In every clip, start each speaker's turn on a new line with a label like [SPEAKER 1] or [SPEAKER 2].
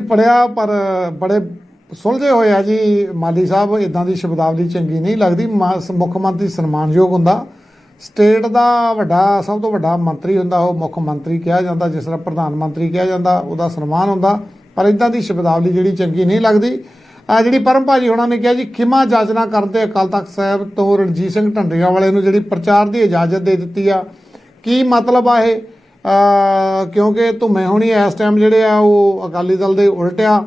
[SPEAKER 1] ਪੜਿਆ, ਪਰ ਬੜੇ ਸੁਲਝੇ ਹੋਏ ਆ ਜੀ। ਮਾਲੀ ਸਾਹਿਬ ਇਦਾਂ ਦੀ ਸ਼ਬਦਾਵਲੀ ਚੰਗੀ ਨਹੀਂ ਲੱਗਦੀ। ਮਾ- ਮੁੱਖ ਮੰਤਰੀ ਸਨਮਾਨਯੋਗ ਹੁੰਦਾ। ਸਟੇਟ ਦਾ ਵੱਡਾ, ਸਭ ਤੋਂ ਵੱਡਾ ਮੰਤਰੀ ਹੁੰਦਾ, ਉਹ ਮੁੱਖ ਮੰਤਰੀ ਕਿਹਾ ਜਾਂਦਾ, ਜਿਸ ਤਰ੍ਹਾਂ ਪ੍ਰਧਾਨ ਮੰਤਰੀ ਕਿਹਾ ਜਾਂਦਾ, ਉਹਦਾ ਸਨਮਾਨ ਹੁੰਦਾ। ਪਰ ਇਦਾਂ ਦੀ ਸ਼ਬਦਾਵਲੀ ਜਿਹੜੀ ਚੰਗੀ ਨਹੀਂ ਲੱਗਦੀ। ਆ ਜਿਹੜੀ ਪਰਮ ਭਾਜੀ ਹੋਣਾ ਨੇ ਕਿਹਾ ਜੀ, ਖਿਮਾ ਜਾਚਨਾ ਕਰਦੇ ਅਕਾਲ ਤਖਤ ਸਾਹਿਬ ਤੋਂ ਰਣਜੀਤ ਸਿੰਘ ਢੰਡਰੀਆਂ ਵਾਲੇ ਨੂੰ ਜਿਹੜੀ ਪ੍ਰਚਾਰ ਦੀ ਇਜਾਜ਼ਤ ਦੇ ਦਿੱਤੀ ਆ। ਕੀ ਮਤਲਬ ਆ ਇਹ? ਕਿਉਂਕਿ ਧੁੰਮੇ ਹੋਣੀ ਇਸ ਟਾਈਮ ਜਿਹੜੇ ਆ ਉਹ ਅਕਾਲੀ ਦਲ ਦੇ ਉਲਟ ਆ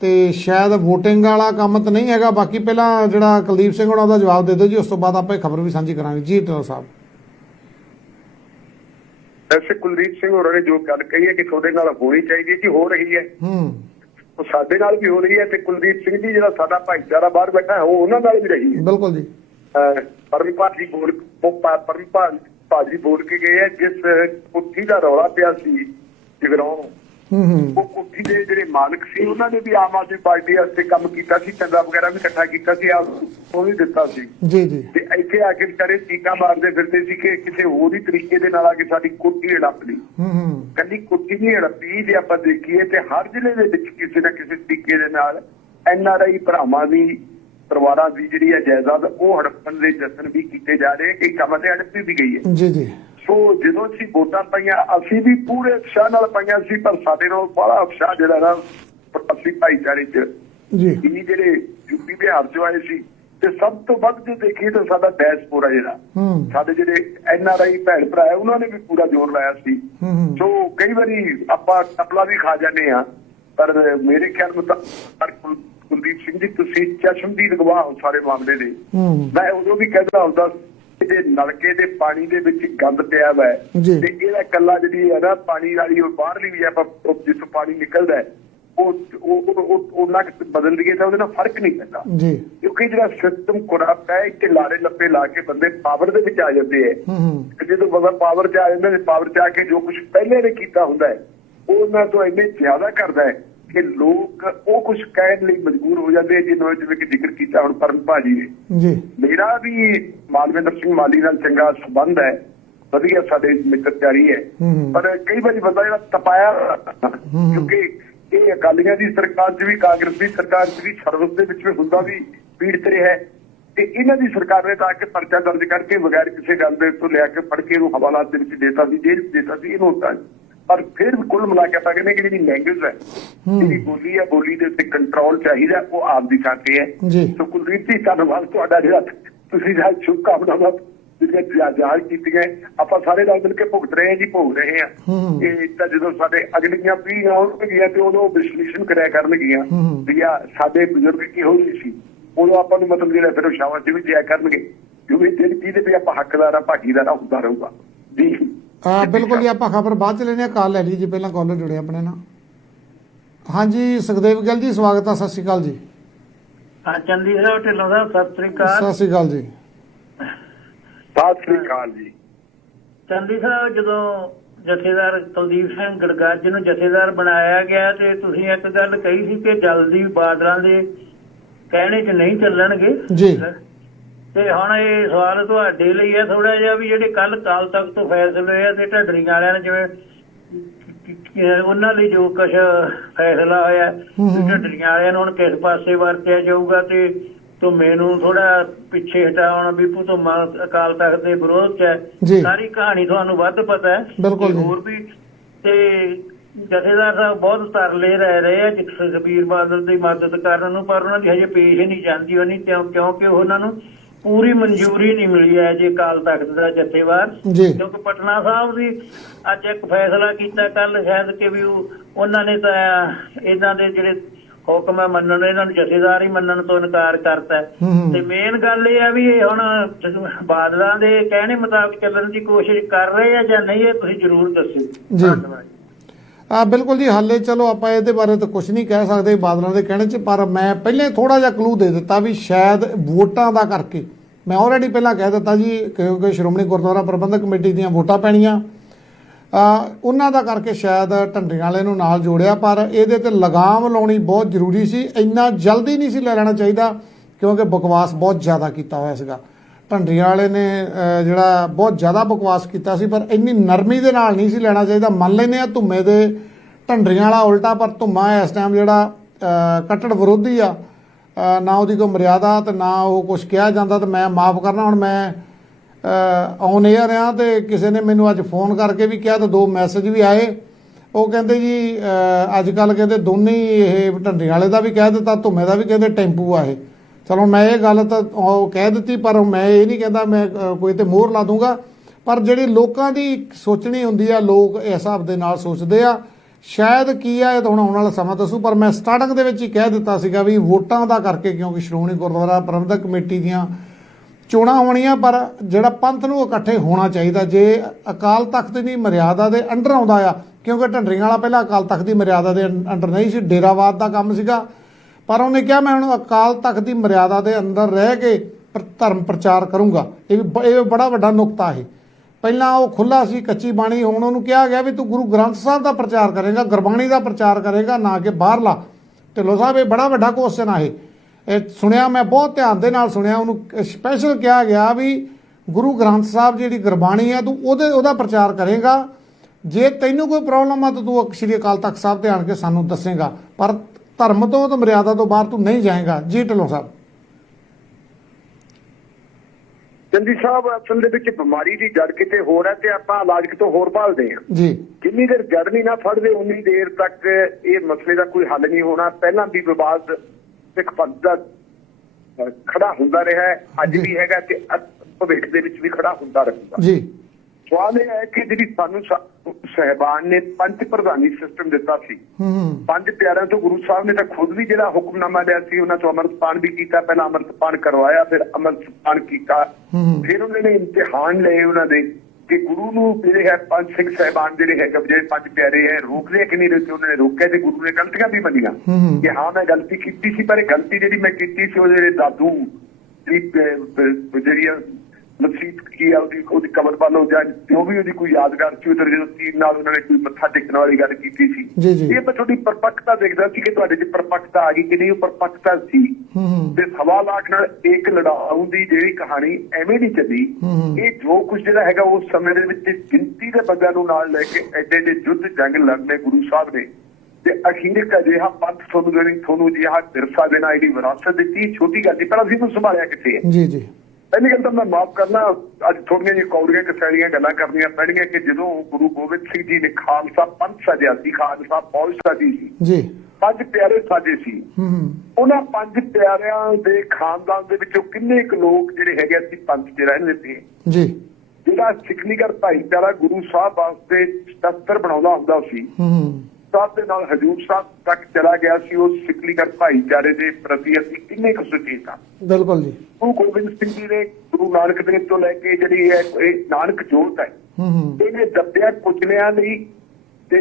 [SPEAKER 1] ਤੇ ਸ਼ਾਇਦ VOTING ਵਾਲਾ ਕੰਮ ਤਾਂ ਨਹੀਂ ਹੈਗਾ। ਬਾਕੀ ਪਹਿਲਾਂ ਜਿਹੜਾ ਕੁਲਦੀਪ ਸਿੰਘ ਹੋਣਾ ਉਹਦਾ ਜਵਾਬ ਦੇ ਦਿਓ ਜੀ ਉਸ ਤੋਂ ਬਾਅਦ ਆਪਾਂ ਇਹ ਖਬਰ ਵੀ ਸਾਂਝੀ ਕਰਾਂਗੇ। ਜੀ ਢਿੱਲੋਂ ਸਾਹਿਬ।
[SPEAKER 2] ਵੈਸੇ ਕੁਲਦੀਪ ਸਿੰਘ ਹੋਰਾਂ ਨੇ ਜੋ ਗੱਲ ਕਹੀ ਹੈ ਕਿ ਤੁਹਾਡੇ ਨਾਲ ਹੋਣੀ ਚਾਹੀਦੀ ਹੈ ਕਿ ਹੋ ਰਹੀ ਹੈ।
[SPEAKER 1] ਹੂੰ।
[SPEAKER 2] ਉਹ ਸਾਡੇ ਨਾਲ ਵੀ ਹੋ ਰਹੀ ਹੈ ਤੇ ਕੁਲਦੀਪ ਸਿੰਘ ਜੀ ਜਿਹੜਾ ਸਾਡਾ ਭਾਈਚਾਰਾ ਬਾਹਰ ਬੈਠਾ ਹੈ ਉਹ ਉਹਨਾਂ ਨਾਲ ਵੀ ਰਹੀ ਹੈ।
[SPEAKER 1] ਬਿਲਕੁਲ ਜੀ।
[SPEAKER 2] ਪਰਮਪਾਲ ਜੀ ਬੋਲ ਪਰਮਪਾਲ ਭਾਜੀ ਬੋਲ ਕੇ ਗਏ ਹੈ ਜਿਸ ਕੁੱਠੀ ਦਾ ਰੌਲਾ ਪਿਆ ਸੀ ਜਗਰਾਉਂ
[SPEAKER 1] ਹੂੰ ਹੂੰ।
[SPEAKER 2] ਉਹ ਕੁੱਠੀ ਦੇ ਜਿਹੜੇ ਮਾਲਕ ਸੀ ਉਹਨਾਂ ਨੇ ਵੀ ਆਮ ਆਦਮੀ ਪਾਰਟੀ ਵਾਸਤੇ ਕੰਮ ਕੀਤਾ ਸੀ ਚੰਦਾ ਵਗੈਰਾ ਵੀ ਇਕੱਠਾ ਕੀਤਾ ਸੀ ਆ ਉਹ ਵੀ ਦਿੱਤਾ ਸੀ।
[SPEAKER 1] ਜੀ ਜੀ।
[SPEAKER 2] ਤੇ ਇੱਥੇ ਆ ਕੇ ਵਿਚਾਰੇ ਟੀਕਾ ਮਾਰਦੇ ਫਿਰਦੇ ਸੀ ਕਿ ਕਿਸੇ ਹੋਰ ਹੀ ਤਰੀਕੇ ਦੇ ਨਾਲ ਆ ਕੇ ਸਾਡੀ ਕੁੱਠੀ ਹੜੱਪ ਲਈ।
[SPEAKER 1] ਹੂੰ ਹੂੰ।
[SPEAKER 2] ਕੱਲੀ ਕੁੱਟੀ ਨਹੀਂ ਹੜੱਪੀ ਜੇ ਆਪਾਂ ਦੇਖੀਏ ਤੇ ਹਰ ਜ਼ਿਲ੍ਹੇ ਦੇ ਵਿੱਚ ਕਿਸੇ ਨਾ ਕਿਸੇ ਤਰੀਕੇ ਦੇ ਨਾਲ ਐਨ ਆਰ ਆਈ ਭਰਾਵਾਂ ਦੀ ਪਰਿਵਾਰਾਂ ਦੀ ਜਿਹੜੀ ਹੈ ਜਾਇਦਾਦ ਉਹ ਹੜੱਪਣ ਦੇ ਯਤਨ ਵੀ ਕੀਤੇ ਜਾ ਰਹੇ ਕਈ ਕੰਮਾਂ ਤੇ ਹੜੱਪੀ ਵੀ ਗਈ ਹੈ।
[SPEAKER 1] ਜੀ ਜੀ।
[SPEAKER 2] ਸੋ ਜਦੋਂ ਅਸੀਂ ਵੋਟਾਂ ਪਾਈਆਂ ਅਸੀਂ ਵੀ ਪੂਰੇ ਉਤਸ਼ਾਹ ਨਾਲ ਪਾਈਆਂ ਸੀ ਪਰ ਸਾਡੇ ਨਾਲ ਬੜਾ ਉਤਸ਼ਾਹ ਜਿਹੜਾ ਨਾ ਅਸੀਂ ਭਾਈਚਾਰੇ 'ਚ
[SPEAKER 1] ਜੀ।
[SPEAKER 2] ਇਹ ਜਿਹੜੇ ਯੂਪੀ ਬਿਹਾਰ 'ਚੋਂ ਆਏ ਸੀ ਤੇ ਸਭ ਤੋਂ ਵੱਧ ਜੇ ਦੇਖੀਏ ਤਾਂ ਸਾਡਾ ਡੈਸਪੋਰਾ ਜਿਹੜਾ। ਸਾਡੇ ਜਿਹੜੇ ਐਨ ਆਰ ਆਈ ਭੈਣ ਭਰਾ ਹੈ ਉਹਨਾਂ ਨੇ ਵੀ ਪੂਰਾ ਜ਼ੋਰ ਲਾਇਆ ਸੀ। ਸੋ ਕਈ ਵਾਰੀ ਆਪਾਂ ਟਪਲਾ ਵੀ ਖਾ ਜਾਂਦੇ ਆ ਪਰ ਮੇਰੇ ਖਿਆਲ ਮੁਤਾਬਕ ਕੁਲਦੀਪ ਸਿੰਘ ਜੀ ਤੁਸੀਂ ਚਸ਼ਮਦੀਦ ਗਵਾਹ ਹੋ ਸਾਰੇ ਮਾਮਲੇ ਦੇ। ਮੈਂ ਉਦੋਂ ਵੀ ਕਹਿੰਦਾ ਹੁੰਦਾ ਕਿ ਜੇ ਨਲਕੇ ਦੇ ਪਾਣੀ ਦੇ ਵਿੱਚ ਗੰਦ ਪਿਆ ਵਾ। ਤੇ ਇਹਦਾ ਕੱਲਾ ਜਿਹੜੀ ਹੈ ਨਾ ਪਾਣੀ ਵਾਲੀ ਉਹ ਬਾਹਰਲੀ ਵੀ ਆਪਾਂ ਜਿੱਥੋਂ ਪਾਣੀ ਨਿਕਲਦਾ ਉਹ ਉਹ ਉਹ- ਉਹ ਉਹਨਾਂ ਬਦਲ ਦਈਏ ਤਾਂ ਉਹਦੇ ਨਾਲ ਫ਼ਰਕ ਨਹੀਂ ਪੈਂਦਾ।
[SPEAKER 1] ਜੀ।
[SPEAKER 2] ਕਿਉਂਕਿ ਜਿਹੜਾ ਸਿਸਟਮ ਕਰਪਟ ਹੈ ਇੱਥੇ ਲਾਰੇ ਲੱਪੇ ਲਾ ਕੇ ਬੰਦੇ ਪਾਵਰ ਦੇ ਵਿੱਚ ਆ ਜਾਂਦੇ ਹੈ।
[SPEAKER 1] ਹੂੰ ਹੂੰ।
[SPEAKER 2] ਕਿ ਜਦੋਂ ਬੰਦਾ ਪਾਵਰ 'ਚ ਆ ਜਾਂਦਾ ਤੇ ਪਾਵਰ 'ਚ ਆ ਕੇ ਜੋ ਕੁਝ ਪਹਿਲੇ ਨੇ ਕੀਤਾ ਹੁੰਦਾ ਹੈ ਉਹ ਉਹਨਾਂ ਤੋਂ ਇੰਨੇ ਜ਼ਿਆਦਾ ਕਰਦਾ ਹੈ ਕਿ ਲੋਕ ਉਹ ਕੁਝ ਕਹਿਣ ਲਈ ਮਜਬੂਰ ਹੋ ਜਾਂਦੇ ਆ ਜਿਵੇਂ ਕਿ ਜ਼ਿਕਰ ਕੀਤਾ ਹੁਣ ਪਰਮ ਭਾਜੀ ਨੇ।
[SPEAKER 1] ਜੀ।
[SPEAKER 2] ਮੇਰਾ ਵੀ ਮਾਲਵਿੰਦਰ ਸਿੰਘ ਮਾਲੀ ਨਾਲ ਚੰਗਾ ਸੰਬੰਧ ਹੈ। ਵਧੀਆ ਸਾਡੇ ਮਿੱਤਰਚਾਰੀ ਹੈ।
[SPEAKER 1] ਹੂੰ।
[SPEAKER 2] ਪਰ ਕਈ ਵਾਰੀ ਬੰਦਾ ਜਿਹੜਾ ਤਪਾਇਆ ਕਿਉਂਕਿ ਇਹ ਅਕਾਲੀਆਂ ਦੀ ਸਰਕਾਰ 'ਚ ਵੀ ਕਾਂਗਰਸ ਦੀ ਸਰਕਾਰ 'ਚ ਵੀ ਸਰਵਿਸ ਦੇ ਵਿੱਚ ਵੀ ਹੁੰਦਾ ਵੀ ਪੀੜਤ ਰਿਹਾ ਹੈ। ਤੇ ਇਹਨਾਂ ਦੀ ਸਰਕਾਰ ਨੇ ਤਾਂ ਕਿ ਪਰਚਾ ਦਰਜ ਕਰਕੇ ਬਗੈਰ ਕਿਸੇ ਗੱਲ ਦੇ ਤੋਂ ਲਿਆ ਕੇ ਫੜ ਕੇ ਇਹਨੂੰ ਹਵਾਲਾਤ ਦੇ ਵਿੱਚ ਦੇਤਾ ਸੀ ਜੇਲ੍ਹ 'ਚ ਦੇਤਾ ਸੀ ਇਹਨੂੰ ਹੁੰਦਾ ਪਰ ਫਿਰ ਵੀ ਕੁੱਲ ਮਿਲਾ ਕੇ ਆਪਾਂ ਕਹਿੰਦੇ ਕਿ ਜਿਹੜੀ ਲੈਂਗੁਏਜ ਹੈ ਜਿਹੜੀ ਬੋਲੀ ਹੈ ਬੋਲੀ ਦੇ ਉੱਤੇ ਕੰਟਰੋਲ ਚਾਹੀਦਾ ਉਹ ਆਪ ਦੀ ਥਾਂ ਤੇ ਹੈ। ਸੋ ਕੁਲਦੀਪ ਜੀ ਧੰਨਵਾਦ ਤੁਹਾਡਾ ਜਿਹੜਾ ਤੁਸੀਂ ਜਿਹੜਾ ਸ਼ੁਭਕਾਮਨਾਵਾਂ ਜਿਹੜੀਆਂ ਜਾਹਿਰ ਕੀਤੀਆਂ ਆਪਾਂ ਸਾਰੇ ਨਾਲ ਮਿਲ ਕੇ ਭੁਗਤ ਰਹੇ ਹਾਂ ਜੀ ਭੋਗ ਰਹੇ ਹਾਂ। ਇਹ ਤਾਂ ਜਦੋਂ ਸਾਡੇ ਅਗਲੀਆਂ ਪੀੜ੍ਹੀਆਂ ਆਉਣਗੀਆਂ ਤੇ ਉਦੋਂ ਵਿਸ਼ਲੇਸ਼ਣ ਕਰਿਆ ਕਰਨਗੀਆਂ। ਵੀ ਆ ਸਾਡੇ ਬਜ਼ੁਰਗ ਕੀ ਹੋਈ ਸੀ ਉਦੋਂ ਆਪਾਂ ਨੂੰ ਮਤਲਬ ਜਿਹੜਾ ਫਿਰ ਸ਼ਾਬਾਸ਼ ਵੀ ਦਿਆ ਕਰਨਗੇ ਕਿਉਂਕਿ ਜਿਹੜੀ ਚੀਜ਼ ਵੀ ਆਪਾਂ ਹੱਕਦਾਰ ਆ ਭਾਗੀਦਾਰ ਆ ਹੁੰਦਾ ਰਹੂਗਾ ਜੀ
[SPEAKER 1] ਆ ਬਿਲਕੁਲ ਜੀ ਆਪਾਂ ਖਬਰ ਬਾਅਦ ਚ ਲੈਣੇ ਆ ਕਾਲ ਲੈ ਲਈ ਜੀ ਪਹਿਲਾਂ ਕਾਲਰ ਜੁੜੇ ਆਪਣੇ ਨਾਲ। ਹਾਂਜੀ ਸੁਖਦੇਵ ਗਿੱਲ ਜੀ ਸਵਾਗਤ ਆ ਸਤਿ ਸ਼੍ਰੀ ਅਕਾਲ ਜੀ।
[SPEAKER 3] ਹਾਂ ਚੰਦੀ ਸਾਹਿਬ ਢਿੱਲੋਂ ਸਾਹਿਬ ਸਤਿ ਸ੍ਰੀ
[SPEAKER 1] ਸਤਿ
[SPEAKER 3] ਅਕਾਲ
[SPEAKER 1] ਸ਼੍ਰੀ ਅਕਾਲ ਜੀ।
[SPEAKER 2] ਸਤਿ ਸ੍ਰੀ ਅਕਾਲ ਜੀ।
[SPEAKER 3] ਚੰਦੀ ਸਾਹਿਬ ਜਦੋਂ ਜਥੇਦਾਰ ਕੁਲਦੀਪ ਸਿੰਘ ਗੜਗੱਜ ਨੂੰ ਜਥੇਦਾਰ ਬਣਾਇਆ ਗਿਆ ਤੇ ਤੁਸੀਂ ਇੱਕ ਗੱਲ ਕਹੀ ਸੀ ਕਿ ਜਲਦੀ ਬਾਰਡਰਾਂ ਦੇ ਕਹਿਣੇ 'ਚ ਨਹੀਂ ਚੱਲਣਗੇ।
[SPEAKER 1] ਜੀ।
[SPEAKER 3] ਤੇ ਹੁਣ ਇਹ ਸਵਾਲ ਤੁਹਾਡੇ ਲਈ ਹੈ ਥੋੜਾ ਜਿਹਾ ਵੀ ਜਿਹੜੇ ਕੱਲ ਕਾਲ ਤੱਕ ਤੋਂ ਫੈਸਲੇ ਹੋਏ ਆ ਤੇ ਢੱਡਰੀਆਂ ਵਾਲਿਆਂ ਨੇ ਜਿਵੇਂ ਉਹਨਾਂ ਲਈ ਜੋ ਕੁਝ ਫੈਸਲਾ ਹੋਇਆ ਢੱਡਰੀਆਂ ਵਾਲਿਆਂ ਨੂੰ ਹੁਣ ਕਿਸ ਪਾਸੇ ਵਰਤਿਆ ਜਾਊਗਾ ਤੇ ਤੋਂ ਮੈਨੂੰ ਥੋੜਾ ਪਿੱਛੇ ਹਟਾਉਣ ਵੀ ਭੁਤਮਾ ਅਕਾਲ ਤਖਤ ਦੇ ਵਿਰੋਧ ਚ। ਹੈ ਸਾਰੀ ਕਹਾਣੀ ਤੁਹਾਨੂੰ ਵੱਧ ਪਤਾ ਹੈ। ਹੋਰ ਵੀ ਤੇ ਜਥੇਦਾਰ ਸਾਹਿਬ ਬਹੁਤ ਤਰਲੇ ਰਹਿ ਰਹੇ ਆ ਜਗਸੀਰ ਬਾਦਲ ਦੀ ਮਦਦ ਕਰਨ ਨੂੰ ਪਰ ਉਹਨਾਂ ਦੀ ਹਜੇ ਪੇਸ਼ ਹੀ ਨਹੀਂ ਜਾਂਦੀ ਉਹ ਨਹੀਂ ਕਿਉਂ ਕਿਉਂਕਿ ਉਹਨਾਂ ਨੂੰ ਪੂਰੀ ਮਨਜ਼ੂਰੀ ਨਹੀਂ ਮਿਲੀ ਹੈ ਜੇ ਅਕਾਲ ਤਖਤ ਦਾ ਜਥੇਵਾਰ
[SPEAKER 1] ਜੀ
[SPEAKER 3] ਕਿਉਂਕਿ ਪਟਨਾ ਸਾਹਿਬ ਵੀ ਅੱਜ ਇੱਕ ਫੈਸਲਾ ਕੀਤਾ ਕੱਲ ਸ਼ਾਇਦ ਕਿ ਵੀ ਉਹ- ਉਹਨਾਂ ਨੇ ਤਾਂ ਇਹਨਾਂ ਦੇ ਜਿਹੜੇ ਹੁਕਮ ਹੈ ਮੰਨਣ ਇਹਨਾਂ ਨੂੰ ਜਥੇਦਾਰ ਹੀ ਮੰਨਣ ਤੋਂ ਇਨਕਾਰ ਕਰਤਾ ਹੈ।
[SPEAKER 1] ਹੂੰ ਹੂੰ।
[SPEAKER 3] ਤੇ ਮੇਨ ਗੱਲ ਇਹ ਆ ਵੀ ਇਹ ਹੁਣ ਬਾਦਲਾਂ ਦੇ ਕਹਿਣੇ ਮੁਤਾਬਕ ਚੱਲਣ ਦੀ ਕੋਸ਼ਿਸ਼ ਕਰ ਰਹੇ ਆ ਜਾਂ ਨਹੀਂ ਇਹ ਤੁਸੀਂ ਜ਼ਰੂਰ ਦੱਸਿਓ
[SPEAKER 1] ਜੀ।
[SPEAKER 3] ਧੰਨਵਾਦ
[SPEAKER 1] ਆ ਬਿਲਕੁਲ ਜੀ, ਹਾਲੇ ਚਲੋ ਆਪਾਂ ਇਹਦੇ ਬਾਰੇ ਤਾਂ ਕੁਝ ਨਹੀਂ ਕਹਿ ਸਕਦੇ ਬਾਦਲਾਂ ਦੇ ਕਹਿਣੇ 'ਚ, ਪਰ ਮੈਂ ਪਹਿਲੇ ਥੋੜਾ ਜਿਹਾ ਕਲੂ ਦੇ ਦਿੱਤਾ ਵੀ ਸ਼ਾਇਦ ਵੋਟਾਂ ਦਾ ਕਰਕੇ, ਮੈਂ ਆਲਰੇਡੀ ਪਹਿਲਾਂ ਕਹਿ ਦਿੱਤਾ ਜੀ, ਕਿਉਂਕਿ ਸ਼੍ਰੋਮਣੀ ਗੁਰਦੁਆਰਾ ਪ੍ਰਬੰਧਕ ਕਮੇਟੀ ਦੀਆਂ ਵੋਟਾਂ ਪੈਣੀਆਂ। ਉਹਨਾਂ ਦਾ ਕਰਕੇ ਸ਼ਾਇਦ ਢੰਡਰੀਆਂ ਵਾਲੇ ਨੂੰ ਨਾਲ ਜੋੜਿਆ, ਪਰ ਇਹਦੇ ਤੇ ਲਗਾਮ ਲਾਉਣੀ ਬਹੁਤ ਜ਼ਰੂਰੀ ਸੀ, ਇੰਨਾ ਜਲਦੀ ਨਹੀਂ ਸੀ ਲੈ ਲੈਣਾ ਚਾਹੀਦਾ, ਕਿਉਂਕਿ ਬਕਵਾਸ ਬਹੁਤ ਜ਼ਿਆਦਾ ਕੀਤਾ ਹੋਇਆ ਸੀਗਾ। ਢੰਡਰੀਆਂ ਵਾਲੇ ਨੇ ਜਿਹੜਾ ਬਹੁਤ ਜ਼ਿਆਦਾ ਬਕਵਾਸ ਕੀਤਾ ਸੀ, ਪਰ ਇੰਨੀ ਨਰਮੀ ਦੇ ਨਾਲ ਨਹੀਂ ਸੀ ਲੈਣਾ ਚਾਹੀਦਾ। ਮੰਨ ਲੈਨੇ ਆ ਧੁੰਮੇ ਦੇ ਢੰਡਰੀਆਂ ਵਾਲਾ ਉਲਟਾ, ਪਰ ਧੁੰਮਾ ਇਸ ਟਾਈਮ ਜਿਹੜਾ ਕੱਟੜ ਵਿਰੋਧੀ ਆ ਨਾ ਉਹਦੀ ਕੋਈ ਮਰਿਆਦਾ ਤੇ ਨਾ ਉਹ ਕੁਝ ਕਿਹਾ ਜਾਂਦਾ ਤੇ ਮੈਂ ਮਾਫ ਕਰਨਾ। ਹੁਣ ਮੈਂ ਔਨ 에ਅਰ ਆ ਤੇ ਕਿਸੇ ਨੇ ਮੈਨੂੰ ਅੱਜ ਫੋਨ ਕਰਕੇ ਵੀ ਕਿਹਾ ਤਾਂ ਦੋ ਮੈਸੇਜ ਵੀ ਆਏ। ਉਹ ਕਹਿੰਦੇ ਜੀ ਅੱਜ ਕੱਲ ਕਹਿੰਦੇ ਦੋਨੇ ਹੀ ਇਹ ਢੰਡਰੀਆਂ ਵਾਲੇ ਦਾ ਵੀ ਕਹਿ ਦਿੱਤਾ, ਧੁੰਮੇ ਦਾ ਵੀ ਕਹਿੰਦੇ, ਟੈਂਪੂ ਆ ਇਹ। ਚਲੋ ਮੈਂ ਇਹ ਗੱਲ ਤਾਂ ਉਹ ਕਹਿ ਦਿੱਤੀ, ਪਰ ਮੈਂ ਇਹ ਨਹੀਂ ਕਹਿੰਦਾ ਮੈਂ ਕੋਈ ਤੇ ਮੋਹਰ ਲਾ ਦੂੰਗਾ। ਪਰ ਜਿਹੜੀ ਲੋਕਾਂ ਦੀ ਸੋਚਣੀ ਹੁੰਦੀ ਆ, ਲੋਕ ਇਸ ਹਿਸਾਬ ਦੇ ਨਾਲ ਸੋਚਦੇ ਆ, ਸ਼ਾਇਦ ਕੀ ਆ, ਇਹ ਤਾਂ ਹੁਣ ਆਉਣ ਵਾਲਾ ਸਮਾਂ ਦੱਸੂ, ਪਰ ਮੈਂ ਸਟਾਰਟਿੰਗ ਦੇ ਵਿੱਚ ਹੀ ਕਹਿ ਦਿੱਤਾ ਸੀਗਾ ਵੀ ਵੋਟਾਂ ਦਾ ਕਰਕੇ, ਕਿਉਂਕਿ ਸ਼੍ਰੋਮਣੀ ਗੁਰਦੁਆਰਾ ਪ੍ਰਬੰਧਕ ਕਮੇਟੀ ਦੀਆਂ ਚੋਣਾਂ ਹੋਣੀਆਂ, ਪਰ ਜਿਹੜਾ ਪੰਥ ਨੂੰ ਇਕੱਠੇ ਹੋਣਾ ਚਾਹੀਦਾ, ਜੇ ਅਕਾਲ ਤਖਤ ਦੀ ਮਰਿਆਦਾ ਦੇ ਅੰਡਰ ਆਉਂਦਾ ਆ, ਕਿਉਂਕਿ ਢੰਡਰੀਆਂ ਵਾਲਾ ਪਹਿਲਾਂ ਅਕਾਲ ਤਖਤ ਦੀ ਮਰਿਆਦਾ ਦੇ ਅੰਡਰ ਨਹੀਂ ਸੀ, ਡੇਰਾਵਾਦ ਦਾ ਕੰਮ ਸੀਗਾ। ਪਰ ਉਹਨੇ ਕਿਹਾ, ਮੈਂ ਹੁਣ ਅਕਾਲ ਤਖਤ ਦੀ ਮਰਿਆਦਾ ਦੇ ਅੰਦਰ ਰਹਿ ਕੇ ਪਰ ਧਰਮ ਪ੍ਰਚਾਰ ਕਰੂੰਗਾ। ਇਹ ਵੀ ਬ- ਇਹ ਬੜਾ ਵੱਡਾ ਨੁਕਤਾ ਹੈ। ਪਹਿਲਾਂ ਉਹ ਖੁੱਲਾ ਸੀ, ਕੱਚੀ ਬਾਣੀ, ਹੁਣ ਉਹਨੂੰ ਕਿਹਾ ਗਿਆ ਵੀ ਤੂੰ ਗੁਰੂ ਗ੍ਰੰਥ ਸਾਹਿਬ ਦਾ ਪ੍ਰਚਾਰ ਕਰੇਗਾ, ਗੁਰਬਾਣੀ ਦਾ ਪ੍ਰਚਾਰ ਕਰੇਗਾ, ਨਾ ਕਿ ਬਾਹਰਲਾ ਢਿੱਲੋਂ ਸਾਹਿਬ, ਇਹ ਬੜਾ ਵੱਡਾ ਕੁਐਸਚਨ ਆ ਇਹ। ਇਹ ਸੁਣਿਆ ਮੈਂ ਬਹੁਤ ਧਿਆਨ ਦੇ ਨਾਲ ਸੁਣਿਆ, ਉਹਨੂੰ ਸਪੈਸ਼ਲ ਕਿਹਾ ਗਿਆ ਵੀ ਗੁਰੂ ਗ੍ਰੰਥ ਸਾਹਿਬ ਜਿਹੜੀ ਗੁਰਬਾਣੀ ਆ, ਤੂੰ ਉਹਦੇ, ਉਹਦਾ ਪ੍ਰਚਾਰ ਕਰੇਗਾ। ਜੇ ਤੈਨੂੰ ਕੋਈ ਪ੍ਰੋਬਲਮ ਆ, ਤਾਂ ਤੂੰ ਸ਼੍ਰੀ ਅਕਾਲ ਤਖਤ ਸਾਹਿਬ ਤੇ ਆਣ ਕੇ ਸਾਨੂੰ ਦੱਸੇਗਾ। ਪਰ ਧਰਮ ਤੋਂ ਤੇ ਮਰਿਆਦਾ ਤੋਂ ਬਾਹਰ ਤੂੰ ਨਹੀਂ ਜਾਏਗਾ ਜੀ ਢਿੱਲੋਂ ਸਾਹਿਬ
[SPEAKER 2] ਚੰਦੀ ਸਾਹਿਬ ਅਸਲ ਦੇ ਵਿੱਚ ਬਿਮਾਰੀ ਦੀ ਜੜ ਕਿਤੇ ਹੋਰ ਹੈ ਤੇ ਆਪਾਂ ਇਲਾਜ ਕਿਤੋਂ ਹੋਰ ਭਾਲਦੇ ਹਾਂ।
[SPEAKER 1] ਜੀ।
[SPEAKER 2] ਜਿੰਨੀ ਦੇਰ ਜੜ ਨਹੀਂ ਨਾ ਫੜਦੇ ਉਨੀ ਦੇਰ ਤੱਕ ਇਹ ਮਸਲੇ ਦਾ ਕੋਈ ਹੱਲ ਨਹੀਂ ਹੋਣਾ। ਪਹਿਲਾਂ ਵੀ ਵਿਵਾਦ ਸਿੱਖ ਪੰਥ ਦਾ ਖੜਾ ਹੁੰਦਾ ਰਿਹਾ ਅੱਜ। ਵੀ ਹੈਗਾ ਤੇ ਭਵਿੱਖ ਦੇ ਵਿੱਚ ਵੀ ਖੜਾ ਹੁੰਦਾ ਰਹੂਗਾ।
[SPEAKER 1] ਜੀ।
[SPEAKER 2] ਸਵਾਲ ਇਹ ਹੈ ਕਿ ਜਿਹੜੀ ਸਾਨੂੰ ਸਹਿਬਾਨ ਨੇ ਪੰਜ ਪ੍ਰਧਾਨੀ ਸਿਸਟਮ ਦਿੱਤਾ ਸੀ। ਪੰਜ ਪਿਆਰਿਆਂ ਤੋਂ ਗੁਰੂ ਸਾਹਿਬ ਨੇ ਤਾਂ ਖੁਦ ਵੀ ਜਿਹੜਾ ਹੁਕਮਨਾਮਾ ਲਿਆ ਸੀ ਉਹਨਾਂ ਤੋਂ ਅੰਮ੍ਰਿਤਪਾਨ ਵੀ ਕੀਤਾ। ਪਹਿਲਾਂ ਅੰਮ੍ਰਿਤਪਾਨ ਕਰਵਾਇਆ ਫਿਰ ਅੰਮ੍ਰਿਤਪਾਨ ਕੀਤਾ। ਫਿਰ ਉਹਨਾਂ ਨੇ ਇਮਤਿਹਾਨ ਲਏ ਉਹਨਾਂ ਦੇ। ਕਿ ਗੁਰੂ ਨੂੰ ਜਿਹੜੇ ਹੈ ਪੰਜ ਸਿੰਘ ਸਹਿਬਾਨ ਜਿਹੜੇ ਹੈ ਜਿਹੜੇ ਪੰਜ ਪਿਆਰੇ ਹੈ ਰੋਕਦੇ ਕਿ ਨਹੀਂ ਰੋਕਦੇ ਉਹਨਾਂ ਨੇ ਰੋਕਿਆ ਤੇ ਗੁਰੂ ਨੇ ਗਲਤੀਆਂ ਵੀ ਮੰਨੀਆਂ। ਕਿ ਹਾਂ ਮੈਂ ਗਲਤੀ ਕੀਤੀ ਸੀ ਪਰ ਇਹ ਗਲਤੀ ਜਿਹੜੀ ਮੈਂ ਕੀਤੀ ਸੀ ਉਹ ਜਿਹੜੇ ਦਾਦੂ ਜਿਹੜੀ ਮਸੀਤ ਕੀ ਆ ਉਹਦੀ ਉਹਦੀ ਕਬਰ ਵੱਲੋਂ ਜਾਂ ਜੋ ਵੀ ਉਹਦੀ ਕੋਈ ਯਾਦਗਾਰ ਸੀ ਉਧਰ ਜਦੋਂ ਤੀਰ ਨਾਲ ਉਹਨਾਂ ਨੇ ਕੋਈ ਮੱਥਾ ਟੇਕਣ ਵਾਲੀ ਗੱਲ ਕੀਤੀ ਸੀ। ਇਹ ਮੈਂ ਤੁਹਾਡੀ ਪਰਪੱਕਤਾ ਦੇਖਦਾ ਸੀ ਕਿ ਤੁਹਾਡੇ 'ਚ ਪਰਪੱਕਤਾ ਆ ਗਈ ਕਿ ਨਹੀਂ ਉਹ ਪਰਪੱਕਤਾ ਸੀ। ਤੇ ਸਵਾ ਲੱਖ ਨਾਲ ਇੱਕ ਲੜਾਉ ਦੀ ਜਿਹੜੀ ਕਹਾਣੀ ਐਵੇਂ ਨਹੀਂ ਚੱਲੀ। ਇਹ ਜੋ ਕੁਝ ਜਿਹੜਾ ਹੈਗਾ ਉਸ ਸਮੇਂ ਦੇ ਵਿੱਚ ਗਿਣਤੀ ਦੇ ਬੰਦਿਆਂ ਨੂੰ ਨਾਲ ਲੈ ਕੇ ਐਡੇ ਐਡੇ ਯੁੱਧ ਜੰਗ ਲੜਨੇ ਗੁਰੂ ਸਾਹਿਬ ਨੇ। ਤੇ ਅਖੀਰ ਇੱਕ ਅਜਿਹਾ ਪੰਥ ਤੁਹਾਨੂੰ ਜਿਹੜੀ ਤੁਹਾਨੂੰ ਜਿਹਾ ਵਿਰਸਾ ਦੇਣਾ ਇਹਦੀ ਵਿਰਾਸਤ ਦਿੱਤੀ ਛੋਟੀ ਗੱਲ ਨਹੀਂ ਪਰ ਅਸੀਂ ਨੂੰ ਸੰਭਾਲਿਆ ਕਿੱਥੇ ਹੈ?
[SPEAKER 1] ਜੀ ਜੀ।
[SPEAKER 2] ਪਹਿਲੀ ਗੱਲ ਤਾਂ ਮੈਂ ਮਾਫ ਕਰਨਾ ਅੱਜ ਥੋੜੀਆਂ ਜਿਹੀਆਂ ਕੌੜੀਆਂ ਕਸੈਲੀਆਂ ਗੱਲਾਂ ਕਰਨੀਆਂ ਪੈਣਗੀਆਂ ਕਿ ਜਦੋਂ ਗੁਰੂ ਗੋਬਿੰਦ ਸਿੰਘ ਜੀ ਨੇ ਖਾਲਸਾ ਪੰਥ ਸਜਿਆ ਸੀ ਖਾਲਸਾ ਫੌਜ ਸਜੀ ਸੀ
[SPEAKER 1] ਜੀ।
[SPEAKER 2] ਪੰਜ ਪਿਆਰੇ ਸਾਜੇ ਸੀ। ਉਹਨਾਂ ਪੰਜ ਪਿਆਰਿਆਂ ਦੇ ਖਾਨਦਾਨ ਦੇ ਵਿੱਚੋਂ ਕਿੰਨੇ ਕੁ ਲੋਕ ਜਿਹੜੇ ਹੈਗੇ ਸੀ ਪੰਥ 'ਚ ਰਹਿੰਦੇ ਸੀ
[SPEAKER 1] ਜੀ।
[SPEAKER 2] ਜਿਹੜਾ ਸਿੱਖਣੀਗਰ ਭਾਈਚਾਰਾ ਗੁਰੂ ਸਾਹਿਬ ਵਾਸਤੇ ਸ਼ਸਤਰ ਬਣਾਉਂਦਾ ਹੁੰਦਾ ਸੀ ਸਾਹਿਬ ਦੇ ਨਾਲ ਹਜੂਰ ਸਾਹਿਬ ਤੱਕ ਚਲਾ ਗਿਆ ਸੀ ਉਸ ਸਿੱਖਣੀਗਰ ਭਾਈਚਾਰੇ ਦੇ ਪ੍ਰਤੀ ਅਸੀਂ ਕਿੰਨੇ ਕੁ ਸੁਚੇਤ ਹਾਂ।
[SPEAKER 1] ਬਿਲਕੁਲ ਜੀ।
[SPEAKER 2] ਗੁਰੂ ਗੋਬਿੰਦ ਸਿੰਘ ਜੀ ਨੇ ਗੁਰੂ ਨਾਨਕ ਦੇਵ ਤੋਂ ਲੈ ਕੇ ਜਿਹੜੀ ਹੈ ਇਹ ਨਾਨਕ ਜੋਤ ਹੈ
[SPEAKER 1] ਹੂੰ ਹੂੰ।
[SPEAKER 2] ਇਹਨੇ ਦੱਬਿਆ ਕੁਚਲਿਆਂ ਲਈ ਤੇ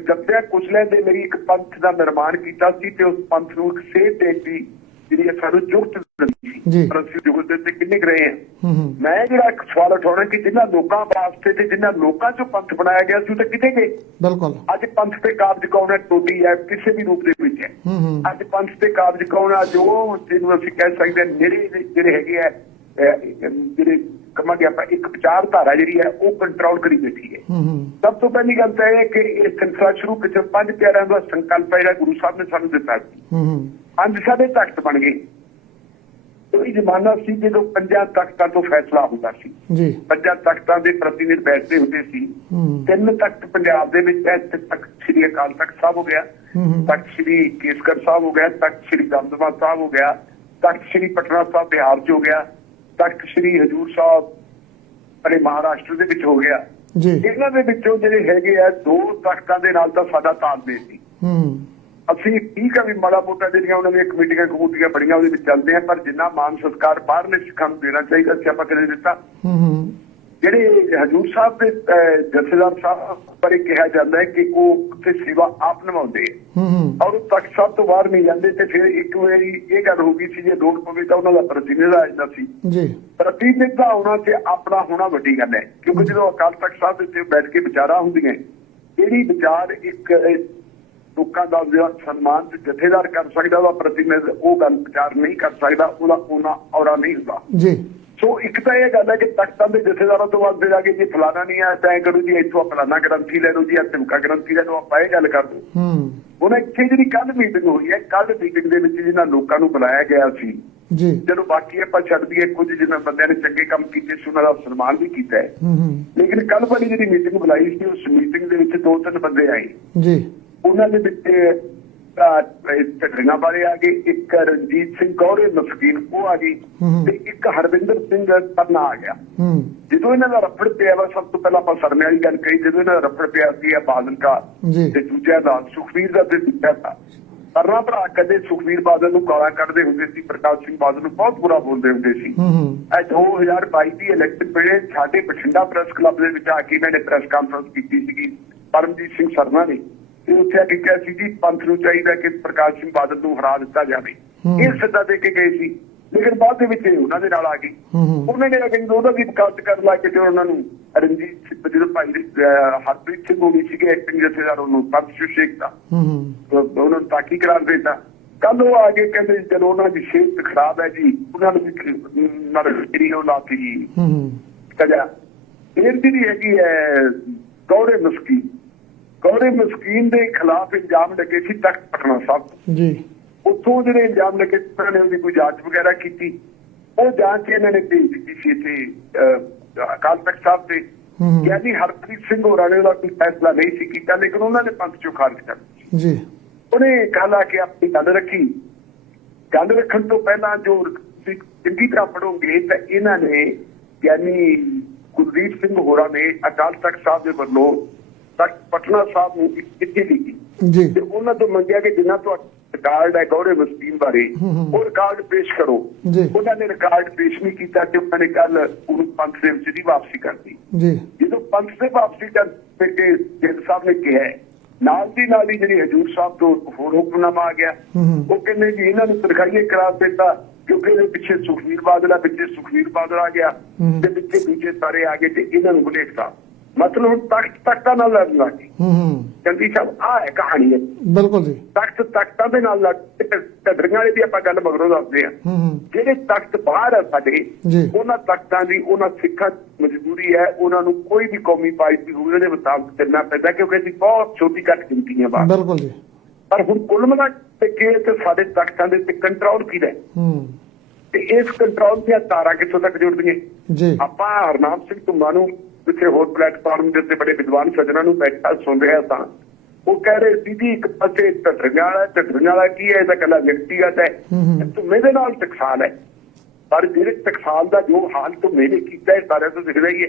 [SPEAKER 2] ਦੱਬਿਆ ਕੁਚਲਿਆਂ ਦੇ ਲਈ ਇੱਕ ਪੰਥ ਦਾ ਨਿਰਮਾਣ ਕੀਤਾ ਸੀ ਤੇ ਉਸ ਪੰਥ ਨੂੰ ਇੱਕ ਸੇਧ ਦੇਣ ਦੀ ਜਿਹੜੀ ਸਾਨੂੰ ਜੁਗਤ ਦਿੰਦੀ
[SPEAKER 1] ਜੀ।
[SPEAKER 2] ਸੀ ਪਰ ਅਸੀਂ ਜੁਗਤ ਦੇ ਕਿੰਨੇ ਹੂੰ?
[SPEAKER 1] ਹੂੰ
[SPEAKER 2] ਮੈਂ ਜਿਹੜਾ ਇੱਕ ਸਵਾਲ ਉਠਾਉਣਾ ਕਿ ਜਿਨ੍ਹਾਂ ਲੋਕਾਂ ਵਾਸਤੇ ਤੇ ਜਿਨ੍ਹਾਂ ਲੋਕਾਂ ਚੋਂ ਪੰਥ ਬਣਾਇਆ ਗਿਆ ਸੀ ਉਹ ਤਾਂ ਕਿਤੇ ਗਏ?
[SPEAKER 1] ਬਿਲਕੁਲ।
[SPEAKER 2] ਅੱਜ ਪੰਥ ਤੇ ਕਾਬਜ ਕੌਣ ਹੈ? ਟੋਡੀ ਹੈ ਕਿਸੇ ਵੀ ਰੂਪ ਦੇ ਵਿੱਚ ਹੈ। ਅੱਜ ਪੰਥ ਤੇ ਕਾਬਜ ਕੌਣ ਆ ਜੋ ਜਿਹਨੂੰ ਅਸੀਂ ਕਹਿ ਸਕਦੇ ਨੇੜੇ ਜਿਹੜੇ ਹੈਗੇ ਆ ਜਿਹੜੇ ਕਮਾਂਗੇ ਆਪਾਂ ਇੱਕ ਵਿਚਾਰਧਾਰਾ ਜਿਹੜੀ ਹੈ ਉਹ ਕੰਟਰੋਲ ਕਰੀ ਬੈਠੀ ਹੈ। ਸਭ ਤੋਂ ਪਹਿਲੀ ਗੱਲ ਤਾਂ ਇਹ ਹੈ ਕਿ ਇਹ ਸਿਲਸਿਲਾ ਸ਼ੁਰੂ ਕਿਤੇ ਪੰਜ ਪਿਆਰਿਆਂ ਦਾ ਸੰਕਲਪ ਹੈ ਜਿਹੜਾ ਗੁਰੂ ਸਾਹਿਬ ਨੇ ਸਾਨੂੰ ਦਿੱਤਾ ਸੀ। ਪੰਜ ਸਾਡੇ ਤਖਤ ਬਣ ਗਏ। ਕੋਈ ਜ਼ਮਾਨਾ ਸੀ ਜਦੋਂ ਪੰਜਾਂ ਤਖਤਾਂ ਤੋਂ ਫੈਸਲਾ ਹੁੰਦਾ ਸੀ।
[SPEAKER 1] ਜੀ।
[SPEAKER 2] ਪੰਜਾਂ ਤਖਤਾਂ ਦੇ ਪ੍ਰਤੀਨਿਧ ਬੈਠਦੇ ਹੁੰਦੇ ਸੀ। ਤਿੰਨ ਤਖਤ ਪੰਜਾਬ ਦੇ ਵਿੱਚ ਤੇ ਤਖਤ ਸ੍ਰੀ ਅਕਾਲ ਤਖਤ ਸਾਹਿਬ ਹੋ ਗਿਆ। ਤਖਤ ਸ੍ਰੀ ਕੇਸਗੜ੍ਹ ਸਾਹਿਬ ਹੋ ਗਿਆ ਤਖਤ ਸ੍ਰੀ ਦਮਦਮਾ ਸਾਹਿਬ ਹੋ ਗਿਆ। ਤਖਤ ਸ੍ਰੀ ਪਟਨਾ ਸਾਹਿਬ ਬਿਹਾਰ ਚ ਹੋ ਗਿਆ। ਤਖਤ ਸ੍ਰੀ ਹਜੂਰ ਸਾਹਿਬ ਅਰੇ ਮਹਾਰਾਸ਼ਟਰ ਦੇ ਵਿੱਚ ਹੋ ਗਿਆ।
[SPEAKER 1] ਜੀ।
[SPEAKER 2] ਇਹਨਾਂ ਦੇ ਵਿੱਚੋਂ ਜਿਹੜੇ ਹੈਗੇ ਆ ਦੋ ਤਖਤਾਂ ਦੇ ਨਾਲ ਤਾਂ ਸਾਡਾ ਤਾਲਮੇਲ ਸੀ।
[SPEAKER 1] ਹੂੰ।
[SPEAKER 2] ਅਸੀਂ ਠੀਕ ਆ ਵੀ ਮਾੜਾ ਮੋਟਾ ਜਿਹੜੀਆਂ ਉਹਨਾਂ ਦੀਆਂ ਕਮੇਟੀਆਂ ਕਮੂਟੀਆਂ ਬੜੀਆਂ ਉਹਦੇ ਵਿੱਚ ਚੱਲਦੇ ਆ ਪਰ ਜਿੰਨਾ ਮਾਨ ਸਤਕਾਰ ਬਾਹਰਲੇ ਸਿੱਖਾਂ ਨੂੰ ਦੇਣਾ ਚਾਹੀਦਾ ਸੀ ਆਪਾਂ ਕਦੇ ਦਿੱਤਾ।
[SPEAKER 1] ਹੂੰ ਹੂੰ।
[SPEAKER 2] ਜਿਹੜੇ ਹਜੂਰ ਸਾਹਿਬ ਦੇ ਜਥੇਦਾਰ ਸਾਹਿਬ ਬਾਰੇ ਕਿਹਾ ਜਾਂਦਾ ਹੈ ਕਿ ਉਹ ਤੇ ਸੇਵਾ ਆਪ ਨਿਭਾਉਂਦੇ ਆ
[SPEAKER 1] ਹੂੰ ਹੂੰ।
[SPEAKER 2] ਔਰ ਉਹ ਤਖਤ ਸਾਹਿਬ ਤੋਂ ਬਾਹਰ ਨਹੀਂ ਜਾਂਦੇ ਤੇ ਫਿਰ ਇੱਕ ਵਾਰੀ ਇਹ ਗੱਲ ਹੋ ਗਈ ਸੀ ਜੇ ਲੋੜ ਪਵੇ ਤਾਂ ਉਹਨਾਂ ਦਾ ਪ੍ਰਤੀਨਿਧ ਆ ਜਾਂਦਾ ਸੀ।
[SPEAKER 1] ਜੀ।
[SPEAKER 2] ਪ੍ਰਤੀਨਿਧ ਦਾ ਹੋਣਾ ਤੇ ਆਪਣਾ ਹੋਣਾ ਵੱਡੀ ਗੱਲ ਹੈ ਕਿਉਂਕਿ ਜਦੋਂ ਅਕਾਲ ਤਖਤ ਸਾਹਿਬ ਦੇ ਉੱਤੇ ਬੈਠ ਕੇ ਵਿਚਾਰਾਂ ਹੁੰਦੀਆਂ ਜਿਹੜੀ ਵਿਚਾਰ ਇੱਕ ਲੋਕਾਂ ਦਾ ਸਨਮਾਨ ਤੇ ਜਥੇਦਾਰ ਕਰ ਸਕਦਾ ਉਹਦਾ ਪ੍ਰਤੀਨਿਧ ਉਹ ਗੱਲ ਵਿਚਾਰ ਨਹੀਂ ਕਰ ਸਕਦਾ ਉਹਦਾ ਉਹਨਾਂ ਔਰਾ ਨਹੀਂ ਹੁੰਦਾ।
[SPEAKER 1] ਜੀ।
[SPEAKER 2] ਸੋ ਇੱਕ ਤਾਂ ਇਹ ਗੱਲ ਹੈ ਕਿ ਤਖਤਾਂ ਦੇ ਜਥੇਦਾਰਾਂ ਤੋਂ ਬਾਅਦ ਜਾ ਕੇ ਜੇ ਫਲਾਣਾ ਨਹੀਂ ਆ ਤੈਂ ਕਰੂ ਜੀ ਇੱਥੋਂ ਆ ਫਲਾਣਾ ਗ੍ਰੰਥੀ ਲੈ ਲਓ ਜੀ ਆ ਤਿਮਕਾ ਗ੍ਰੰਥੀ ਲੈ ਲਓ ਆਪਾਂ ਇਹ ਗੱਲ ਕਰ ਦੂ।
[SPEAKER 1] ਹੂੰ।
[SPEAKER 2] ਹੁਣ ਇੱਥੇ ਜਿਹੜੀ ਕੱਲ ਮੀਟਿੰਗ ਹੋਈ ਹੈ ਕੱਲ ਮੀਟਿੰਗ ਦੇ ਵਿੱਚ ਜਿਹਨਾਂ ਲੋਕਾਂ ਨੂੰ ਬੁਲਾਇਆ ਗਿਆ ਸੀ
[SPEAKER 1] ਜੀ।
[SPEAKER 2] ਜਦੋਂ ਬਾਕੀ ਆਪਾਂ ਛੱਡ ਦਈਏ ਕੁਝ ਜਿਹਨਾਂ ਬੰਦਿਆਂ ਨੇ ਚੰਗੇ ਕੰਮ ਕੀਤੇ ਸੀ ਉਹਨਾਂ ਦਾ ਸਨਮਾਨ ਵੀ ਕੀਤਾ ਹੂੰ। ਲੇਕਿਨ ਕੱਲ ਵਾਲੀ ਜਿਹੜੀ ਮੀਟਿੰਗ ਬੁਲਾਈ ਸੀ ਉਸ ਮੀਟਿੰਗ ਦੇ ਵਿੱਚ ਦੋ ਤਿੰਨ ਬੰਦੇ ਆਏ।
[SPEAKER 1] ਜੀ।
[SPEAKER 2] ਉਹਨਾਂ ਦੇ ਵਿੱਚ ਢੱਡਰੀਆਂ ਵਾਲੇ ਆ ਗਏ ਇੱਕ ਰਣਜੀਤ ਸਿੰਘ ਗੌਰੇ ਮਸਕੀਨ ਉਹ ਆ ਗਈ। ਤੇ ਇੱਕ ਹਰਵਿੰਦਰ ਸਿੰਘ ਪੰਨਾ ਆ ਗਿਆ। ਜਦੋਂ ਇਹਨਾਂ ਦਾ ਰਫੜ ਪਿਆ ਵਾ ਸਭ ਤੋਂ ਪਹਿਲਾਂ ਆਪਾਂ ਸਰਨੇ ਵਾਲੀ ਗੱਲ ਕਹੀ ਜਦੋਂ ਇਹਨਾਂ ਦਾ ਰਫੜ ਪਿਆ ਸੀ ਆ ਬਾਦਲ ਦਾ। ਤੇ ਦੂਜਾ ਦਾ ਸੁਖਵੀਰ ਦਾ ਤੇ ਦੂਜਾ ਦਾ ਸਰਨਾ ਭਰਾ ਕਦੇ ਸੁਖਵੀਰ ਬਾਦਲ ਨੂੰ ਗਾਲਾਂ ਕੱਢਦੇ ਹੁੰਦੇ ਸੀ ਪ੍ਰਕਾਸ਼ ਸਿੰਘ ਬਾਦਲ ਨੂੰ ਬਹੁਤ ਬੁਰਾ ਬੋਲਦੇ ਹੁੰਦੇ ਸੀ। ਇਹ 2022 ਦੀ ਇਲੈਕਸ਼ਨ ਵੇਲੇ ਸਾਡੇ ਬਠਿੰਡਾ ਪ੍ਰੈਸ ਕਲੱਬ ਦੇ ਵਿੱਚ ਆ ਕੇ ਇਹਨਾਂ ਨੇ ਪ੍ਰੈਸ ਕਾਨਫਰੰਸ ਕੀਤੀ ਸੀਗੀ। ਪਰਮਜੀਤ ਸਿੰਘ ਸਰਨਾ ਨੇ। ਉੱਥੇ ਕੇ ਕਿਹਾ ਸੀ ਜੀ ਪੰਥ ਨੂੰ ਚਾਹੀਦਾ ਕਿ ਪ੍ਰਕਾਸ਼ ਸਿੰਘ ਬਾਦਲ ਨੂੰ ਹਰਾ ਦਿੱਤਾ ਜਾਵੇ। ਇਹ ਸੱਦਾ ਦੇ ਕੇ ਗਏ ਸੀ। ਲੇਕਿਨ ਬਾਅਦ ਦੇ ਵਿੱਚ ਉਹਨਾਂ ਦੇ ਨਾਲ ਆ ਗਈ ਉਹਨਾਂ ਨੇ ਅਗੇ ਉਹਦਾ ਵੀ ਵਿਕਾਸ ਕਰਨ ਲੱਗ ਕੇ ਤੇ ਉਹਨਾਂ ਨੂੰ ਰਣਜੀਤ ਸਿੰਘ ਜਦੋਂ ਭਾਈ ਹਰਪ੍ਰੀਤ ਸਿੰਘ ਹੋਣੀ ਸੀਗੇ ਐਕਟਿੰਗ ਜਥੇਦਾਰ ਉਹਨੂੰ ਪਰਮਸ਼ੂ ਸ਼ੇਖ ਦਾ। ਉਹਨਾਂ ਨੂੰ ਤਾਕੀ ਕਰਾਰ ਦਿੱਤਾ। ਕੱਲ ਉਹ ਆ ਕੇ ਕਹਿੰਦੇ ਚਲੋ ਉਹਨਾਂ ਦੀ ਸਿਹਤ ਖਰਾਬ ਹੈ ਜੀ। ਉਹਨਾਂ ਨੂੰ ਵੀ ਨਰਸਰੀ ਉਹ ਲਾਤੀ
[SPEAKER 1] ਹੂੰ ਹੂੰ।
[SPEAKER 2] ਕਜਾ ਇਹ ਜਿਹੜੀ ਹੈਗੀ ਹੈ ਗੌਰੇ ਮਸਕੀਨ ਗੌਰੇ ਮਸਕੀਨ ਦੇ ਖਿਲਾਫ ਇਲਜ਼ਾਮ ਲੱਗੇ ਸੀ ਤਖਤ ਪਟਨਾ ਸਾਹਿਬ
[SPEAKER 1] ਜੀ।
[SPEAKER 2] ਉੱਥੋਂ ਜਿਹੜੇ ਇਲਜ਼ਾਮ ਲੱਗੇ ਉਹਨਾਂ ਨੇ ਉਹਦੀ ਕੋਈ ਜਾਂਚ ਵਗੈਰਾ ਕੀਤੀ। ਉਹ ਜਾਂਚ ਇਹਨਾਂ ਨੇ ਭੇਜ ਦਿੱਤੀ ਸੀ ਅਹ, ਅਕਾਲ ਤਖਤ ਸਾਹਿਬ ਤੇ।
[SPEAKER 1] ਹੂੰ
[SPEAKER 2] ਯਾਨੀ ਹਰਪ੍ਰੀਤ ਸਿੰਘ ਹੋਰਾਂ ਨੇ ਉਹਦਾ ਕੋਈ ਫੈਸਲਾ ਨਹੀਂ ਸੀ ਕੀਤਾ ਲੇਕਿਨ ਉਹਨਾਂ ਨੇ ਪੰਥ ਚੋਂ ਖਾਰਜ ਕਰ ਦਿੱਤੀ।
[SPEAKER 1] ਜੀ।
[SPEAKER 2] ਉਹਨੇ ਆ ਕੇ ਆਪਣੀ ਗੱਲ ਰੱਖੀ। ਗੱਲ ਰੱਖਣ ਤੋਂ ਪਹਿਲਾਂ ਜੋ ਚੰਗੀ ਤਰ੍ਹਾਂ ਪੜੋਗੇ ਤਾਂ ਇਹਨਾਂ ਨੇ ਯਾਨੀ ਕੁਲਦੀਪ ਸਿੰਘ ਹੋਰਾਂ ਨੇ ਅਕਾਲ ਤਖਤ ਸਾਹਿਬ ਦੇ ਵੱਲੋਂ ਤਖਤ ਪਟਨਾ ਸਾਹਿਬ ਨੂੰ ਇੱਕ ਚਿੱਠੀ ਲਿਖੀ।
[SPEAKER 1] ਜੀ।
[SPEAKER 2] ਤੇ ਉਹਨਾਂ ਤੋਂ ਮੰਗਿਆ ਕਿ ਜਿੰਨਾ ਤੋਂ ਰਿਕਾਰਡ ਹੈ ਗੌਰੇ ਮਸਤੀਨ ਬਾਰੇ। ਉਹ ਰਿਕਾਰਡ ਪੇਸ਼ ਕਰੋ। ਉਹਨਾਂ ਨੇ ਰਿਕਾਰਡ ਪੇਸ਼ ਨਹੀਂ ਕੀਤਾ ਤੇ ਉਹਨਾਂ ਨੇ ਕੱਲ ਉਹਨੂੰ ਪੰਥ ਦੇ ਵਿੱਚ ਦੀ ਵਾਪਸੀ ਕਰਤੀ
[SPEAKER 1] ਜੀ।
[SPEAKER 2] ਜਦੋਂ ਪੰਥ ਦੇ ਵਾਪਸੀ ਕਰ ਕੇ ਜੱਜ ਸਾਹਿਬ ਨੇ ਕਿਹਾ ਨਾਲ ਦੀ ਨਾਲ ਹੀ ਜਿਹੜੀ ਹਜੂਰ ਸਾਹਿਬ ਤੋਂ ਹੋਰ ਹੁਕਮਨਾਮਾ ਆ ਗਿਆ। ਉਹ ਕਹਿੰਦੇ ਜੀ ਇਹਨਾਂ ਨੂੰ ਤਨਖਾਹੀਏ ਕਰਾਰ ਦਿੱਤਾ ਕਿਉਂਕਿ ਇਹਦੇ ਪਿੱਛੇ ਸੁਖਵੀਰ ਬਾਦਲ ਆ ਪਿੱਛੇ ਸੁਖਵੀਰ ਬਾਦਲ ਆ ਗਿਆ। ਤੇ ਪਿੱਛੇ ਦੂਜੇ ਸਾਰੇ ਆ ਗਏ ਤੇ ਇਹਨਾਂ ਨੂੰ ਬੁਲੇਟਤਾ ਮਤਲਬ ਤਖਤ ਤਖਤਾਂ ਨਾਲ ਲੜਨ
[SPEAKER 1] ਹੂੰ ਹੂੰ।
[SPEAKER 2] ਚੰਦੀ ਸਾਹਿਬ ਆ ਹੈ ਕਹਾਣੀ ਹੈ।
[SPEAKER 1] ਬਿਲਕੁਲ ਜੀ।
[SPEAKER 2] ਤਖਤ ਤਖਤਾਂ ਦੇ ਨਾਲ ਲੜ ਢੱਡਰੀਆਂ ਵਾਲੇ ਦੀ ਆਪਾਂ ਗੱਲ ਮਗਰੋਂ ਦੱਸਦੇ ਆ ਜਿਹੜੇ ਤਖਤ ਬਾਹਰ ਆ ਸਾਡੇ। ਉਹਨਾਂ ਤਖਤਾਂ ਦੀ ਉਹਨਾਂ ਸਿੱਖਾਂ ਮਜਬੂਰੀ ਹੈ ਉਹਨਾਂ ਨੂੰ ਕੋਈ ਵੀ ਕੌਮੀ ਪਾਰਟੀ ਹੋਵੇ ਉਹਦੇ ਮੁਤਾਬਕ ਚੱਲਣਾ ਪੈਂਦਾ ਕਿਉਂਕਿ ਅਸੀਂ ਬਹੁਤ ਛੋਟੀ ਘੱਟ ਗਿਣਤੀਆਂ ਬਾਹਰ।
[SPEAKER 1] ਬਿਲਕੁਲ ਜੀ।
[SPEAKER 2] ਪਰ ਹੁਣ ਕੁੱਲ ਮਿਲਾ ਕੇ ਤੇ ਸਾਡੇ ਤਖਤਾਂ ਦੇ ਉੱਤੇ ਕੰਟਰੋਲ ਕਿਹਦਾ ਹੈ? ਤੇ ਇਸ ਕੰਟਰੋਲ ਦੀਆਂ ਤਾਰਾਂ ਕਿੱਥੋਂ ਤੱਕ ਜੁੜਦੀਆਂ?
[SPEAKER 1] ਜੀ।
[SPEAKER 2] ਆਪਾਂ ਹਰਨਾਮ ਸਿੰਘ ਧੁੰਮਾ ਨੂੰ ਕਿਸੇ ਹੋਰ ਪਲੇਟਫਾਰਮ ਦੇ ਉੱਤੇ ਬੜੇ ਵਿਦਵਾਨ ਸੱਜਣਾ ਨੂੰ ਬੈਠਾ ਸੁਣ ਰਿਹਾ ਤਾਂ ਉਹ ਕਹਿ ਰਹੇ ਸੀ ਜੀ ਇੱਕ ਪਾਸੇ ਢੱਡਰੀਆਂ ਵਾਲਾ ਢੱਡਰੀਆਂ ਵਾਲਾ ਕੀ ਹੈ? ਇਹ ਤਾਂ ਕੱਲਾ ਵਿਅਕਤੀਗਤ ਹੈ। ਧੁੰਮੇ ਦੇ ਨਾਲ ਟਕਸਾਲ ਹੈ। ਪਰ ਜਿਹੜੇ ਟਕਸਾਲ ਦਾ ਜੋ ਹਾਲ ਧੁੰਮੇ ਨੇ ਕੀਤਾ ਹੈ ਸਾਰਿਆਂ ਤੋਂ ਦਿਖਦਾ ਹੀ। ਹੈ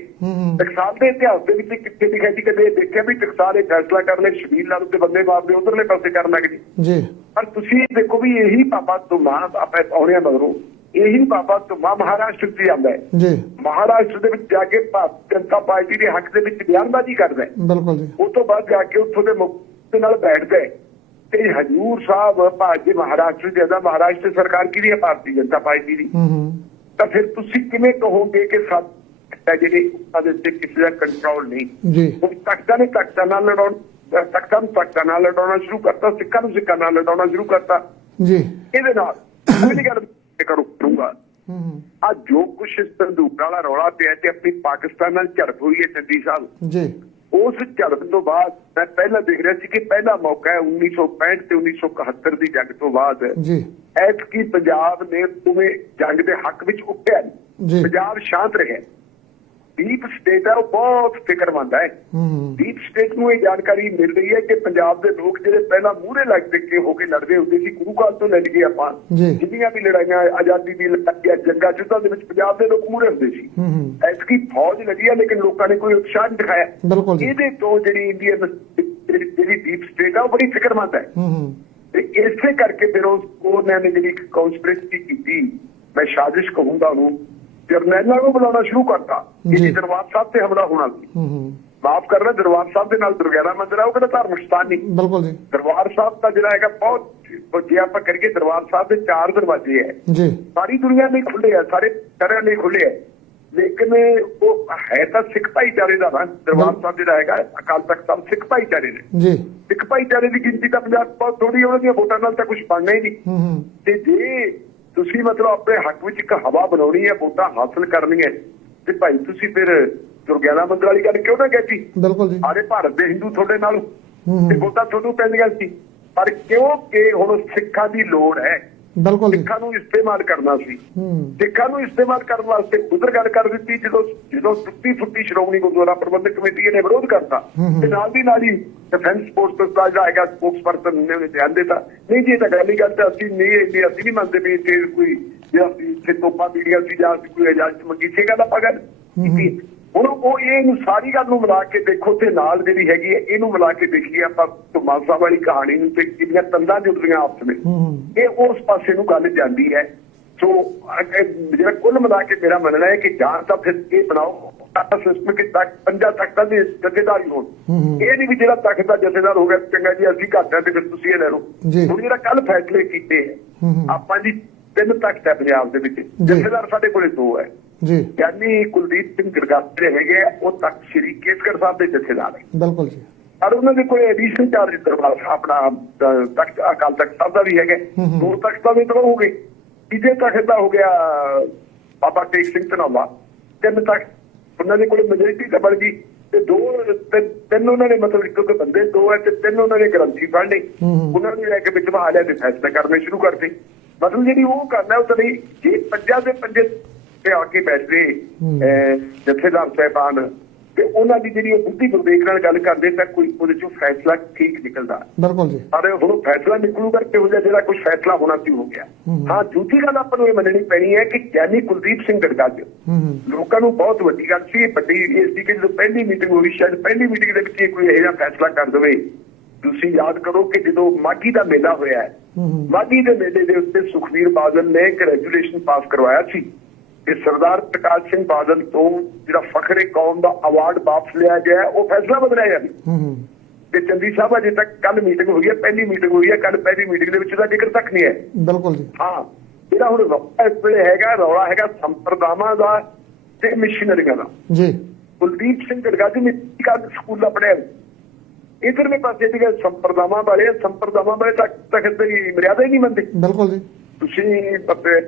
[SPEAKER 2] ਟਕਸਾਲ ਦੇ ਇਤਿਹਾਸ ਦੇ ਵਿੱਚ ਕਿੱਥੇ ਲਿਖਿਆ ਸੀ ਕਦੇ ਦੇਖਿਆ ਵੀ ਟਕਸਾਲ ਇਹ ਫੈਸਲਾ ਕਰ ਲੈ ਸ਼ਬੀਲ ਲਾਲੂ ਦੇ ਬੰਦੇ ਮਾਰਦੇ ਉਧਰਲੇ ਪਾਸੇ ਕਰਨ ਲੱਗ ਜੀ। ਪਰ ਤੁਸੀਂ ਦੇਖੋ ਵੀ ਇਹੀ ਬਾਬਾ ਧੁੰਮਾ ਆਪਾਂ ਆਉਣਿਆ ਮਗਰੋਂ। ਇਹੀ ਬਾਬਾ ਧੁੰਮਾ ਮਹਾਰਾਸ਼ਟਰ 'ਚ ਜਾਂਦਾ ਹੈ।
[SPEAKER 1] ਜੀ।
[SPEAKER 2] ਮਹਾਰਾਸ਼ਟਰ ਦੇ ਵਿੱਚ ਜਾ ਕੇ ਜਨਤਾ ਪਾਰਟੀ ਦੇ ਹੱਕ ਦੇ ਵਿੱਚ ਬਿਆਨਬਾਜ਼ੀ ਕਰਦਾ ਹੈ।
[SPEAKER 1] ਬਿਲਕੁਲ ਜੀ।
[SPEAKER 2] ਉਸ ਤੋਂ ਬਾਅਦ ਜਾ ਕੇ ਉੱਥੋਂ ਦੇ ਮੁੱਖ ਦੇ ਨਾਲ ਬੈਠਦਾ ਹੈ। ਤੇ ਹਜੂਰ ਸਾਹਿਬ ਭਾਰਤੀ ਮਹਾਰਾਸ਼ਟਰ ਜਿਹਦਾ ਮਹਾਰਾਸ਼ਟਰ ਸਰਕਾਰ ਕੀ ਹੈ ਭਾਰਤੀ ਜਨਤਾ ਪਾਰਟੀ ਦੀ?
[SPEAKER 1] ਹੂੰ ਹੂੰ।
[SPEAKER 2] ਤਾਂ ਫਿਰ ਤੁਸੀਂ ਕਿਵੇਂ ਕਹੋਗੇ ਕਿ ਸਭ ਜਿਹੜੇ ਉਹਨਾਂ ਦੇ ਉੱਤੇ ਕਿਸੇ ਦਾ ਕੰਟਰੋਲ ਨਹੀਂ?
[SPEAKER 1] ਜੀ।
[SPEAKER 2] ਉਹ ਤਖਤਾਂ ਨੇ ਤਖਤਾਂ ਨਾਲ ਲੜਾਉਣ ਤਖਤਾਂ ਨੂੰ ਤਖਤਾਂ ਨਾਲ ਲੜਾਉਣਾ ਸ਼ੁਰੂ ਕਰਤਾ ਸਿੱਖਾਂ ਨੂੰ ਸਿੱਖਾਂ ਨਾਲ ਲੜਾਉਣਾ ਸ਼ੁਰੂ ਕਰਤਾ।
[SPEAKER 1] ਜੀ।
[SPEAKER 2] ਇਹਦੇ ਨਾਲ ਪਹਿਲੀ ਗੱਲ ਕਰੋ
[SPEAKER 1] ਹੂੰ
[SPEAKER 2] ਆ ਜੋ ਕੁਛ ਇਸ ਬੰਦੂਕ ਵਾਲਾ ਰੌਲਾ ਪਿਆ ਤੇ ਆਪਣੀ ਪਾਕਿਸਤਾਨ ਨਾਲ ਝੜਪ ਹੋਈ ਹੈ ਚੰਦੀ ਸਾਹਿਬ।
[SPEAKER 1] ਜੀ।
[SPEAKER 2] ਉਸ ਝੜਪ ਤੋਂ ਬਾਅਦ ਮੈਂ ਪਹਿਲਾਂ ਦੇਖ ਰਿਹਾ ਸੀ ਕਿ ਪਹਿਲਾ ਮੌਕਾ ਹੈ 1965 ਤੇ 1971 ਦੀ ਜੰਗ ਤੋਂ ਬਾਅਦ।
[SPEAKER 1] ਜੀ।
[SPEAKER 2] ਐਤਕੀ ਪੰਜਾਬ ਨੇ ਤੁਮੇ ਜੰਗ ਦੇ ਹੱਕ ਵਿੱਚ ਉੱਠਿਆ।
[SPEAKER 1] ਜੀ।
[SPEAKER 2] ਪੰਜਾਬ ਸ਼ਾਂਤ ਰਿਹਾ। ਡੀਪ ਸਟੇਟ ਹੈ ਉਹ ਬਹੁਤ ਫਿਕਰਮੰਦ ਹੈ।
[SPEAKER 1] ਹੂੰ ਹੂੰ।
[SPEAKER 2] ਡੀਪ ਸਟੇਟ ਨੂੰ ਇਹ ਜਾਣਕਾਰੀ ਮਿਲ ਰਹੀ ਹੈ ਕਿ ਪੰਜਾਬ ਦੇ ਲੋਕ ਜਿਹੜੇ ਪਹਿਲਾਂ ਮੂਹਰੇ ਲੱਗ ਕੇ ਹੋ ਕੇ ਲੜਦੇ ਹੁੰਦੇ ਸੀ ਗੁਰੂ ਕਾਲ ਤੋਂ ਲੈ ਕੇ ਆਪਾਂ। ਜਿੰਨੀਆਂ ਵੀ ਲੜਾਈਆਂ ਆਜ਼ਾਦੀ ਦੀ ਲੜਾਈਆਂ ਜੰਗਾਂ ਯੁੱਧਾਂ ਦੇ ਵਿੱਚ ਪੰਜਾਬ ਦੇ ਲੋਕ ਮੂਹਰੇ ਹੁੰਦੇ ਸੀ।
[SPEAKER 1] ਹੂੰ ਹੂੰ।
[SPEAKER 2] ਐਤਕੀ ਫੌਜ ਲੱਗੀ ਹੈ ਲੇਕਿਨ ਲੋਕਾਂ ਨੇ ਕੋਈ ਉਤਸ਼ਾਹ ਨਹੀਂ ਦਿਖਾਇਆ। ਇਹਦੇ ਤੋਂ ਜਿਹੜੀ ਇੰਡੀਅਨ ਜਿਹੜੀ ਡੀਪ ਸਟੇਟ ਆ ਉਹ ਬੜੀ ਫਿਕਰਮੰਦ ਹੈ।
[SPEAKER 1] ਹੂੰ ਹੂੰ।
[SPEAKER 2] ਤੇ ਇਸੇ ਕਰਕੇ ਫਿਰ ਉਸ ਉਹਨਾਂ ਨੇ ਜਿਹੜੀ ਕਨਸਪੀਰੇਸੀ ਕੀਤੀ ਮੈਂ ਸਾਜ਼ਿਸ਼ ਕਹੂੰਗਾ ਉਹਨੂੰ ਜਰਨੈਲਾਂ ਨੂੰ ਬੁਲਾਉਣਾ ਸ਼ੁਰੂ ਕਰਤਾ। ਕਿ ਦਰਬਾਰ ਸਾਹਿਬ ਤੇ ਹਮਲਾ ਹੋਣਾ ਸੀ।
[SPEAKER 1] ਹੂੰ ਹੂੰ।
[SPEAKER 2] ਮਾਫ ਕਰਨਾ ਦਰਬਾਰ ਸਾਹਿਬ ਦੇ ਨਾਲ ਦੁਰਗਿਆਨਾ ਮੰਦਿਰ ਆ ਉਹ ਕਿਹੜਾ ਧਾਰਮਿਕ ਸਥਾਨ ਨਹੀਂ।
[SPEAKER 1] ਬਿਲਕੁਲ ਜੀ।
[SPEAKER 2] ਦਰਬਾਰ ਸਾਹਿਬ ਦਾ ਜਿਹੜਾ ਹੈਗਾ ਬਹੁਤ ਜੇ ਆਪਾਂ ਕਰੀਏ ਦਰਬਾਰ ਸਾਹਿਬ ਦੇ ਚਾਰ ਦਰਵਾਜ਼ੇ ਹੈ।
[SPEAKER 1] ਜੀ।
[SPEAKER 2] ਸਾਰੀ ਦੁਨੀਆ ਲਈ ਖੁੱਲੇ ਆ ਸਾਰੇ ਸ਼ਹਿਰਾਂ ਲਈ ਖੁੱਲੇ ਆ। ਲੇਕਿਨ ਉਹ ਹੈ ਤਾਂ ਸਿੱਖ ਭਾਈਚਾਰੇ ਦਾ ਨਾ ਦਰਬਾਰ ਸਾਹਿਬ ਜਿਹੜਾ ਹੈਗਾ ਅਕਾਲ ਤਖਤ ਸਾਹਿਬ ਸਿੱਖ ਭਾਈਚਾਰੇ ਦੇ।
[SPEAKER 1] ਜੀ।
[SPEAKER 2] ਸਿੱਖ ਭਾਈਚਾਰੇ ਦੀ ਗਿਣਤੀ ਤਾਂ ਪੰਜਾਬ ਬਹੁਤ ਥੋੜੀ ਉਹਨਾਂ ਦੀਆਂ ਵੋਟਾਂ ਨਾਲ ਤਾਂ ਕੁਝ ਬਣਨਾ ਹੀ ਨਹੀਂ।
[SPEAKER 1] ਹੂੰ ਹੂੰ।
[SPEAKER 2] ਤੇ ਜੇ ਤੁਸੀਂ ਮਤਲਬ ਆਪਣੇ ਹੱਕ ਵਿੱਚ ਇੱਕ ਹਵਾ ਬਣਾਉਣੀ ਹੈ ਵੋਟਾਂ ਹਾਸਲ ਕਰਨੀਆਂ ਤੇ ਭਾਈ ਤੁਸੀਂ ਫਿਰ ਦੁਰਗਿਆਨਾ ਮੰਦਰ ਵਾਲੀ ਗੱਲ ਕਿਉਂ ਨਾ ਕਹਿਤੀ?
[SPEAKER 1] ਬਿਲਕੁਲ ਜੀ।
[SPEAKER 2] ਸਾਰੇ ਭਾਰਤ ਦੇ ਹਿੰਦੂ ਤੁਹਾਡੇ ਨਾਲ। ਤੇ ਵੋਟਾਂ ਤੁਹਾਨੂੰ ਪੈਂਦੀਆਂ ਸੀ। ਪਰ ਕਿਉਂਕਿ ਹੁਣ ਸਿੱਖਾਂ ਦੀ ਲੋੜ ਹੈ?
[SPEAKER 1] ਬਿਲਕੁਲ
[SPEAKER 2] ਸਿੱਖਾਂ ਨੂੰ ਇਸਤੇਮਾਲ ਕਰਨਾ ਸੀ। ਸਿੱਖਾਂ ਨੂੰ ਇਸਤੇਮਾਲ ਕਰਨ ਵਾਸਤੇ ਉਧਰ ਗੱਲ ਕਰ ਦਿੱਤੀ ਜਦੋਂ ਜਦੋਂ ਟੁੱਟੀ ਫੁੱਟੀ ਸ਼੍ਰੋਮਣੀ ਗੁਰਦੁਆਰਾ ਪ੍ਰਬੰਧਕ ਕਮੇਟੀ ਨੇ ਵਿਰੋਧ ਕਰਤਾ। ਤੇ ਨਾਲ ਦੀ ਨਾਲ ਹੀ ਡਿਫੈਂਸ ਫੋਰਸ ਦਾ ਜਿਹੜਾ ਹੈਗਾ ਸਪੋਕਸਪਰਸਨ ਨੇ ਉਹਨੇ ਬਿਆਨ ਦਿੱਤਾ। ਨਹੀਂ ਜੀ ਇਹ ਤਾਂ ਗੱਲ ਹੀ ਗੱਲ ਤਾਂ ਅਸੀਂ ਨਹੀਂ ਇਹ ਅਸੀਂ ਨਹੀਂ ਮੰਨਦੇ ਵੀ ਇੱਥੇ ਕੋਈ ਜਿਹੜਾ ਇੱਥੇ ਤੋਪਾ ਪੀੜੀਆਂ ਸੀ ਜਾਂ ਕੋਈ ਇਜਾਜ਼ਤ ਮੰਗੀ। ਸੀ ਗੱਲ ਆਪਾਂ ਗੱਲ ਕੀਤੀ। ਹੁਣ ਉਹ ਇਹ ਨੂੰ ਸਾਰੀ ਗੱਲ ਨੂੰ ਮਿਲਾ ਕੇ ਦੇਖੋ ਤੇ ਨਾਲ ਜਿਹੜੀ ਹੈਗੀ ਹੈ ਇਹਨੂੰ ਮਿਲਾ ਕੇ ਦੇਖੀਏ ਆਪਾਂ ਸਾਹਿਬ ਵਾਲੀ ਕਹਾਣੀ ਨੂੰ ਤੇ ਕਿੰਨੀਆਂ ਤੰਦਾਂ ਜੁੜਦੀਆਂ ਆਪਸ ਵਿੱਚ ਇਹ ਉਸ ਪਾਸੇ ਨੂੰ ਗੱਲ ਜਾਂਦੀ ਹੈ। ਸੋ ਜਿਹੜਾ ਕੁੱਲ ਮਿਲਾ ਕੇ ਮੇਰਾ ਮੰਨਣਾ ਹੈ ਕਿ ਜਾਂ ਤਾਂ ਫਿਰ ਇਹ ਬਣਾਓ ਤਾਂ ਸਿਸਟਮ ਕਿ ਤੱਕ ਪੰਜਾਂ ਤੱਕਾਂ ਦੀ ਜਥੇਦਾਰੀ ਹੋਣ।
[SPEAKER 1] ਹੂੰ।
[SPEAKER 2] ਇਹ ਨਹੀਂ ਵੀ ਜਿਹੜਾ ਤੱਕ ਦਾ ਜਥੇਦਾਰ ਹੋ ਗਿਆ ਚੰਗਾ ਜੀ ਅਸੀਂ ਘੱਟ ਤੇ ਫਿਰ ਤੁਸੀਂ ਇਹ ਲੈ ਲਓ। ਹੁਣ ਜਿਹੜਾ ਕੱਲ ਫੈਸਲੇ ਕੀਤੇ ਆਪਾਂ ਜੀ ਤਿੰਨ ਤੱਕ ਹੈ ਪੰਜਾਬ ਦੇ ਵਿੱਚ। ਜਥੇਦਾਰ ਸਾਡੇ ਕੋਲੇ ਦੋ ਹੈ।
[SPEAKER 1] ਜੀ।
[SPEAKER 2] ਯਾਨੀ ਕੁਲਦੀਪ ਸਿੰਘ ਜਿਹੜੇ ਹੈਗੇ ਉਹ ਤੱਕ ਸ੍ਰੀ ਕੇਸਗੜ ਸਾਹਿਬ ਦੇ ਜਥੇਦਾਰ ਹੈ
[SPEAKER 1] ਬਿਲਕੁਲ ਜੀ।
[SPEAKER 2] ਔਰ ਉਹਨਾਂ ਦੇ ਕੋਈ ਐਡੀਸ਼ਨਲ ਚਾਰਜ ਦਰਬਾਰ ਆਪਣਾ ਤਖਤ ਅਕਾਲ ਤਖਤ ਸਾਹਿਬ ਦਾ ਵੀ ਹੈਗਾ। ਦੋ ਤਖਤਾਂ ਦੇ ਤਰ੍ਹਾਂ ਹੋ ਗਏ ਤੀਜੇ ਤਖਤ ਦਾ ਹੋ ਗਿਆ ਬਾਬਾ ਟੇਕ ਸਿੰਘ ਧਨੌਲਾ। ਤਿੰਨ ਤਖਤ ਉਹਨਾਂ ਦੇ ਕੋਲ ਮੈਜੋਰਿਟੀ ਡਬਲ ਗਈ ਤੇ ਦੋ ਤਿੰਨ- ਉਹਨਾਂ ਨੇ ਮਤਲਬ ਇੱਕ ਇੱਕ ਬੰਦੇ ਦੋ ਹੈ ਤੇ ਤਿੰਨ ਉਹਨਾਂ ਨੇ ਗ੍ਰੰਥੀ ਫੜ
[SPEAKER 1] ਹੂੰ।
[SPEAKER 2] ਉਹਨਾਂ ਨੂੰ ਲੈ ਕੇ ਵਿੱਚ ਬਹਾ ਲਿਆ ਤੇ ਫੈਸਲਾ ਕਰਨੇ ਸ਼ੁਰੂ ਕਰਤੇ। ਮਤਲਬ ਜਿਹੜੀ ਉਹ ਕਰਨਾ ਉਹ ਤਾਂ ਨਹੀਂ ਜੇ ਪੰਜਾਂ ਦੇ ਪੰਜੇ ਤੇ ਆ ਕੇ ਬੈਠਦੇ ਜਥੇਦਾਰ ਸਾਹਿਬਾਨ। ਤੇ ਉਹਨਾਂ ਦੀ ਜਿਹੜੀ ਬੁੱਧੀ ਵਿਵੇਕ ਨਾਲ ਗੱਲ ਕਰਦੇ ਤਾਂ ਕੋਈ ਉਹਦੇ ਚੋਂ ਫੈਸਲਾ ਠੀਕ ਨਿਕਲਦਾ।
[SPEAKER 1] ਬਿਲਕੁਲ ਜੀ।
[SPEAKER 2] ਪਰ ਹੁਣ ਫੈਸਲਾ ਨਿਕਲੂਗਾ ਕਿ ਉਹ ਜਿਹੜਾ ਕੁਝ ਫੈਸਲਾ ਹੋਣਾ ਸੀ ਹੋ ਗਿਆ।
[SPEAKER 1] ਹੂੰ।
[SPEAKER 2] ਦੂਜੀ ਗੱਲ ਆਪਾਂ ਨੂੰ ਇਹ ਮੰਨਣੀ ਪੈਣੀ ਹੈ ਕਿ ਗਿਆਨੀ ਕੁਲਦੀਪ ਸਿੰਘ ਗੜਗੱਜ ਲੋਕਾਂ ਨੂੰ ਬਹੁਤ ਵੱਡੀ ਗੱਲ ਸੀ ਵੱਡੀ ਇਹ ਸੀ ਕਿ ਜਦੋਂ ਪਹਿਲੀ ਮੀਟਿੰਗ ਹੋਈ ਸ਼ਾਇਦ ਪਹਿਲੀ ਮੀਟਿੰਗ ਦੇ ਵਿੱਚ ਕੋਈ ਇਹੋ ਜਿਹਾ ਫੈਸਲਾ ਕਰ ਦੇਵੇ। ਤੁਸੀਂ ਯਾਦ ਕਰੋ ਕਿ ਜਦੋਂ ਮਾਗੀ ਦਾ ਮੇਲਾ ਹੋਇਆ ਮਾਗੀ ਦੇ ਮੇਲੇ ਦੇ ਉੱਤੇ ਸੁਖਵੀਰ ਬਾਦਲ ਨੇ ਇੱਕ ਰੈਜੂਲੇਸ਼ਨ ਪਾਸ ਕਰਵਾਇਆ ਸੀ। ਕਿ ਸਰਦਾਰ ਪ੍ਰਕਾਸ਼ ਸਿੰਘ ਬਾਦਲ ਤੋਂ ਜਿਹੜਾ ਫਖਰੇ ਕੌਮ ਦਾ ਅਵਾਰਡ ਵਾਪਸ ਲਿਆ ਗਿਆ ਉਹ ਫੈਸਲਾ ਬਦਲਿਆ ਜਾਵੇ
[SPEAKER 1] ਹੂੰ ਹੂੰ।
[SPEAKER 2] ਤੇ ਚੰਦੀ ਸਾਹਿਬ ਅਜੇ ਤੱਕ ਕੱਲ ਮੀਟਿੰਗ ਹੋਈ ਹੈ ਪਹਿਲੀ ਮੀਟਿੰਗ ਹੋਈ ਹੈ ਕੱਲ ਪਹਿਲੀ ਮੀਟਿੰਗ ਦੇ ਵਿੱਚ ਇਹਦਾ ਜ਼ਿਕਰ ਤੱਕ ਨਹੀਂ ਹੈ।
[SPEAKER 1] ਬਿਲਕੁਲ ਜੀ।
[SPEAKER 2] ਹਾਂ ਜਿਹੜਾ ਹੁਣ ਰੌਲਾ ਇਸ ਵੇਲੇ ਹੈਗਾ ਰੌਲਾ ਹੈਗਾ ਸੰਪਰਦਾਵਾਂ ਦਾ ਤੇ ਮਿਸ਼ਨਰੀਆਂ ਦਾ।
[SPEAKER 1] ਜੀ।
[SPEAKER 2] ਕੁਲਦੀਪ ਸਿੰਘ ਨੇ ਕੱਲ ਸਕੂਲ ਪੜਿਆ ਇਧਰਲੇ ਪਾਸੇ ਜਿਹੜੇ ਸੰਪਰਦਾਵਾਂ ਵਾਲੇ ਸੰਪਰਦਾਵਾਂ ਵਾਲੇ ਤੱਕ ਤੱਕ ਦੀ ਮਰਿਆਦਾ ਹੀ ਨਹੀਂ ਮੰਨਦੇ।
[SPEAKER 1] ਬਿਲਕੁਲ ਜੀ।
[SPEAKER 2] ਤੁਸੀਂ ਪੱਪੇ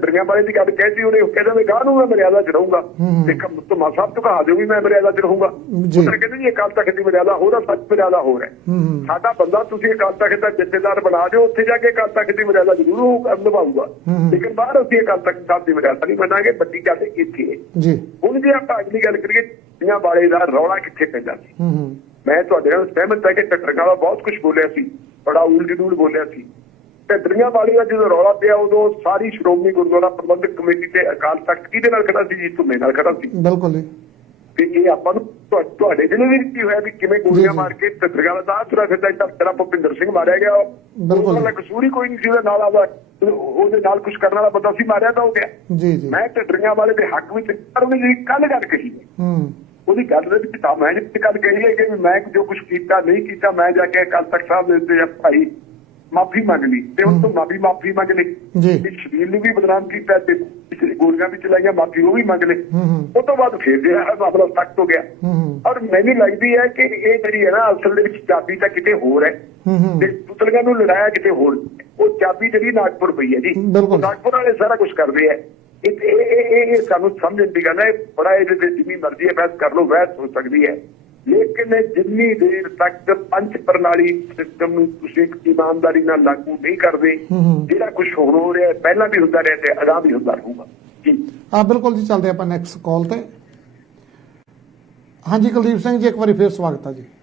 [SPEAKER 2] ਦਰੀਆਂ ਵਾਲੇ ਦੀ ਗੱਲ ਕਹਿਤੀ ਉਹਨੇ ਉਹ ਕਹਿੰਦਾ ਵੀ ਗਾਹ ਨੂੰ ਮੈਂ ਮਰਿਆਦਾ ਚੜਾਉਂਗਾ
[SPEAKER 1] ਹੂੰ।
[SPEAKER 2] ਤੇ ਤੁਮਾ ਸਾਹਿਬ ਤੋਂ ਕਹਾ ਦਿਓ ਵੀ ਮੈਂ ਮਰਿਆਦਾ ਚੜਾਉਂਗਾ
[SPEAKER 1] ਜੀ।
[SPEAKER 2] ਉਹ ਕਹਿੰਦੇ ਜੀ ਅਕਾਲ ਤਖਤ ਦੀ ਮਰਿਆਦਾ ਹੋਰ ਆ ਸੱਚ ਮਰਿਆਦਾ ਹੋਰ ਹੈ।
[SPEAKER 1] ਹੂੰ ਹੂੰ।
[SPEAKER 2] ਸਾਡਾ ਬੰਦਾ ਤੁਸੀਂ ਅਕਾਲ ਤਖਤ ਦਾ ਜਥੇਦਾਰ ਬਣਾ ਦਿਓ ਉੱਥੇ ਜਾ ਕੇ ਅਕਾਲ ਤਖਤ ਦੀ ਮਰਿਆਦਾ ਜ਼ਰੂਰ ਉਹ ਨਿਭਾਊਗਾ। ਲੇਕਿਨ ਬਾਹਰ ਅਸੀਂ ਅਕਾਲ ਤਖਤ ਸਾਹਿਬ ਦੀ ਮਰਿਆਦਾ ਨਹੀਂ ਮੰਨਾਂਗੇ ਵੱਡੀ ਗੱਲ ਇੱਥੇ ਹੈ।
[SPEAKER 1] ਜੀ।
[SPEAKER 2] ਹੁਣ ਜੇ ਆਪਾਂ ਅਗਲੀ ਗੱਲ ਕਰੀਏ ਦੁਨੀਆਂ ਵਾਲੇ ਦਾ ਰੌਲਾ ਕਿੱਥੇ ਪੈਂਦਾ ਸੀ? ਮੈਂ ਤੁਹਾਡੇ ਨਾਲ ਸਹਿਮਤ ਹਾਂ ਕਿ ਟੱਕਰਗਾ ਬਹੁਤ ਕੁਝ ਬੋਲਿਆ ਸੀ ਬੜਾ ਉਲਟ-ਡੂਲ ਬੋਲਿਆ ਸੀ। ਤੇ ਦੁਨੀਆਂ ਵਾਲੀ ਦਾ ਜਦੋਂ ਰੌਲਾ ਪਿਆ ਉਦੋਂ ਸਾਰੀ ਸ਼੍ਰੋਮਣੀ ਗੁਰਦੁਆਰਾ ਪ੍ਰਬੰਧਕ ਕਮੇਟੀ ਤੇ ਅਕਾਲ ਤਖਤ ਕਿਹਦੇ ਨਾਲ ਖੜਾ ਸੀ ਜੀ? ਧੁੰਮੇ ਨਾਲ ਖੜਾ ਸੀ।
[SPEAKER 1] ਬਿਲਕੁਲ ਜੀ।
[SPEAKER 2] ਤੇ ਇਹ ਆਪਾਂ ਨੂੰ ਤੁਹਾ- ਤੁਹਾਡੇ ਜ਼ਿਲ੍ਹੇ ਵਿੱਚ ਕੀ ਹੋਇਆ ਵੀ ਕਿਵੇਂ ਗੋਲੀਆਂ। ਮਾਰ ਕੇ ਟੱਕਰਗਾ ਦਾ ਦਾਸ ਤੁਰਾ ਫਿਰਦਾ ਇੱਕ ਤੇਰਾ ਭੁਪਿੰਦਰ ਸਿੰਘ ਮਾਰਿਆ ਗਿਆ।
[SPEAKER 1] ਬਿਲਕੁਲ।
[SPEAKER 2] ਉਹਦਾ ਕਸੂਰ ਹੀ ਕੋਈ ਨਹੀਂ ਸੀ ਉਹਦੇ ਨਾਲ ਆਦਾ ਉਹਦੇ ਨਾਲ ਕੁਝ ਕਰਨ ਵਾਲਾ ਬੰਦਾ ਸੀ ਮਾਰਿਆ ਤਾਂ ਹੋ ਗਿਆ।
[SPEAKER 1] ਜੀ ਜੀ।
[SPEAKER 2] ਮੈਂ ਟੱਕਰਗਾ ਵਾਲੇ ਦੇ ਹੱਕ ਵਿੱਚ ਪਰ ਉਹਨੇ ਜਿਹੜੀ ਕੱਲ ਗੱਲ ਕਹੀ
[SPEAKER 1] ਹੂੰ
[SPEAKER 2] ਉਹਦੀ ਗੱਲ ਦੇ ਵਿੱਚ ਤਾਂ ਮੈਂ ਜਿਹੜੀ ਗੱਲ ਕਹੀ ਹੈ ਕਿ ਵੀ ਮੈਂ ਜੋ ਕੁਝ ਕੀਤਾ ਨਹੀਂ ਕੀਤਾ ਮੈਂ ਜਾ ਕੇ ਅਕਾਲ ਤਖਤ ਸਾਹਿਬ ਦੇ ਉੱਤੇ ਭਾਈ ਮਾਫੀ ਮੰਗ ਲਈ ਤੇ ਉਸ ਤੋਂ ਮਾਫੀ ਮਾਫੀ ਮੰਗ ਲਈ
[SPEAKER 1] ਜੀ।
[SPEAKER 2] ਸ਼ਬੀਰ ਨੂੰ ਵੀ ਬਦਨਾਮ ਕੀਤਾ ਤੇ ਗੋਲੀਆਂ ਵੀ ਚਲਾਈਆਂ ਮਾਫੀ ਉਹ ਵੀ ਮੰਗ ਲਈ ਉਹ ਤੋਂ ਬਾਅਦ ਫਿਰ ਜਿਹੜਾ ਮਾਮਲਾ ਸਖਤ ਹੋ ਗਿਆ। ਔਰ ਮੈਨੂੰ ਲੱਗਦੀ ਹੈ ਕਿ ਇਹ ਜਿਹੜੀ ਹੈ ਨਾ ਅਸਲ ਦੇ ਵਿੱਚ ਚਾਬੀ ਤਾਂ ਕਿਤੇ ਹੋਰ ਹੈ। ਤੇ ਪੁਤਲੀਆਂ ਨੂੰ ਲੜਾਇਆ ਕਿਤੇ ਹੋਰ। ਉਹ ਚਾਬੀ ਜਿਹੜੀ ਨਾਗਪੁਰ ਪਈ ਹੈ ਜੀ। ਨਾਗਪੁਰ ਵਾਲੇ ਸਾਰਾ ਕੁਝ ਕਰਦੇ ਆ ਇਹ ਇਹ ਇਹ- ਇਹ ਇਹ ਸਾਨੂੰ ਸਮਝਣ ਦੀ ਗੱਲ ਹੈ। ਬੜਾ ਇਹਦੇ ਤੇ ਜਿੰਨੀ ਮਰਜ਼ੀ ਹੈ ਬਹਿਸ ਕਰ ਲਓ ਬਹਿਸ ਹੋ ਸਕਦੀ ਹੈ। ਲੇਕਿਨ ਜਿੰਨੀ ਦੇਰ ਤੱਕ ਪੰਚ ਪ੍ਰਣਾਲੀ ਸਿਸਟਮ ਨੂੰ ਤੁਸੀਂ ਇਮਾਨਦਾਰੀ ਨਾਲ ਲਾਗੂ ਨਹੀਂ ਕਰਦੇ
[SPEAKER 1] ਹੂੰ ਹੂੰ।
[SPEAKER 2] ਜਿਹੜਾ ਕੁਝ ਹੋ ਰਿਹਾ ਹੈ, ਪਹਿਲਾਂ ਵੀ ਹੁੰਦਾ ਰਿਹਾ ਤੇ ਅਗਾਂਹ ਵੀ ਹੁੰਦਾ ਰਹੂਗਾ। ਜੀ।
[SPEAKER 1] ਆ ਬਿਲਕੁਲ ਜੀ ਚੱਲਦੇ ਆਪਾਂ ਨੈਕਸਟ ਕਾਲ ਤੇ। ਹਾਂਜੀ ਕੁਲਦੀਪ ਸਿੰਘ ਜੀ ਇੱਕ ਵਾਰੀ ਫੇਰ ਸਵਾਗਤ ਹੈ ਜੀ।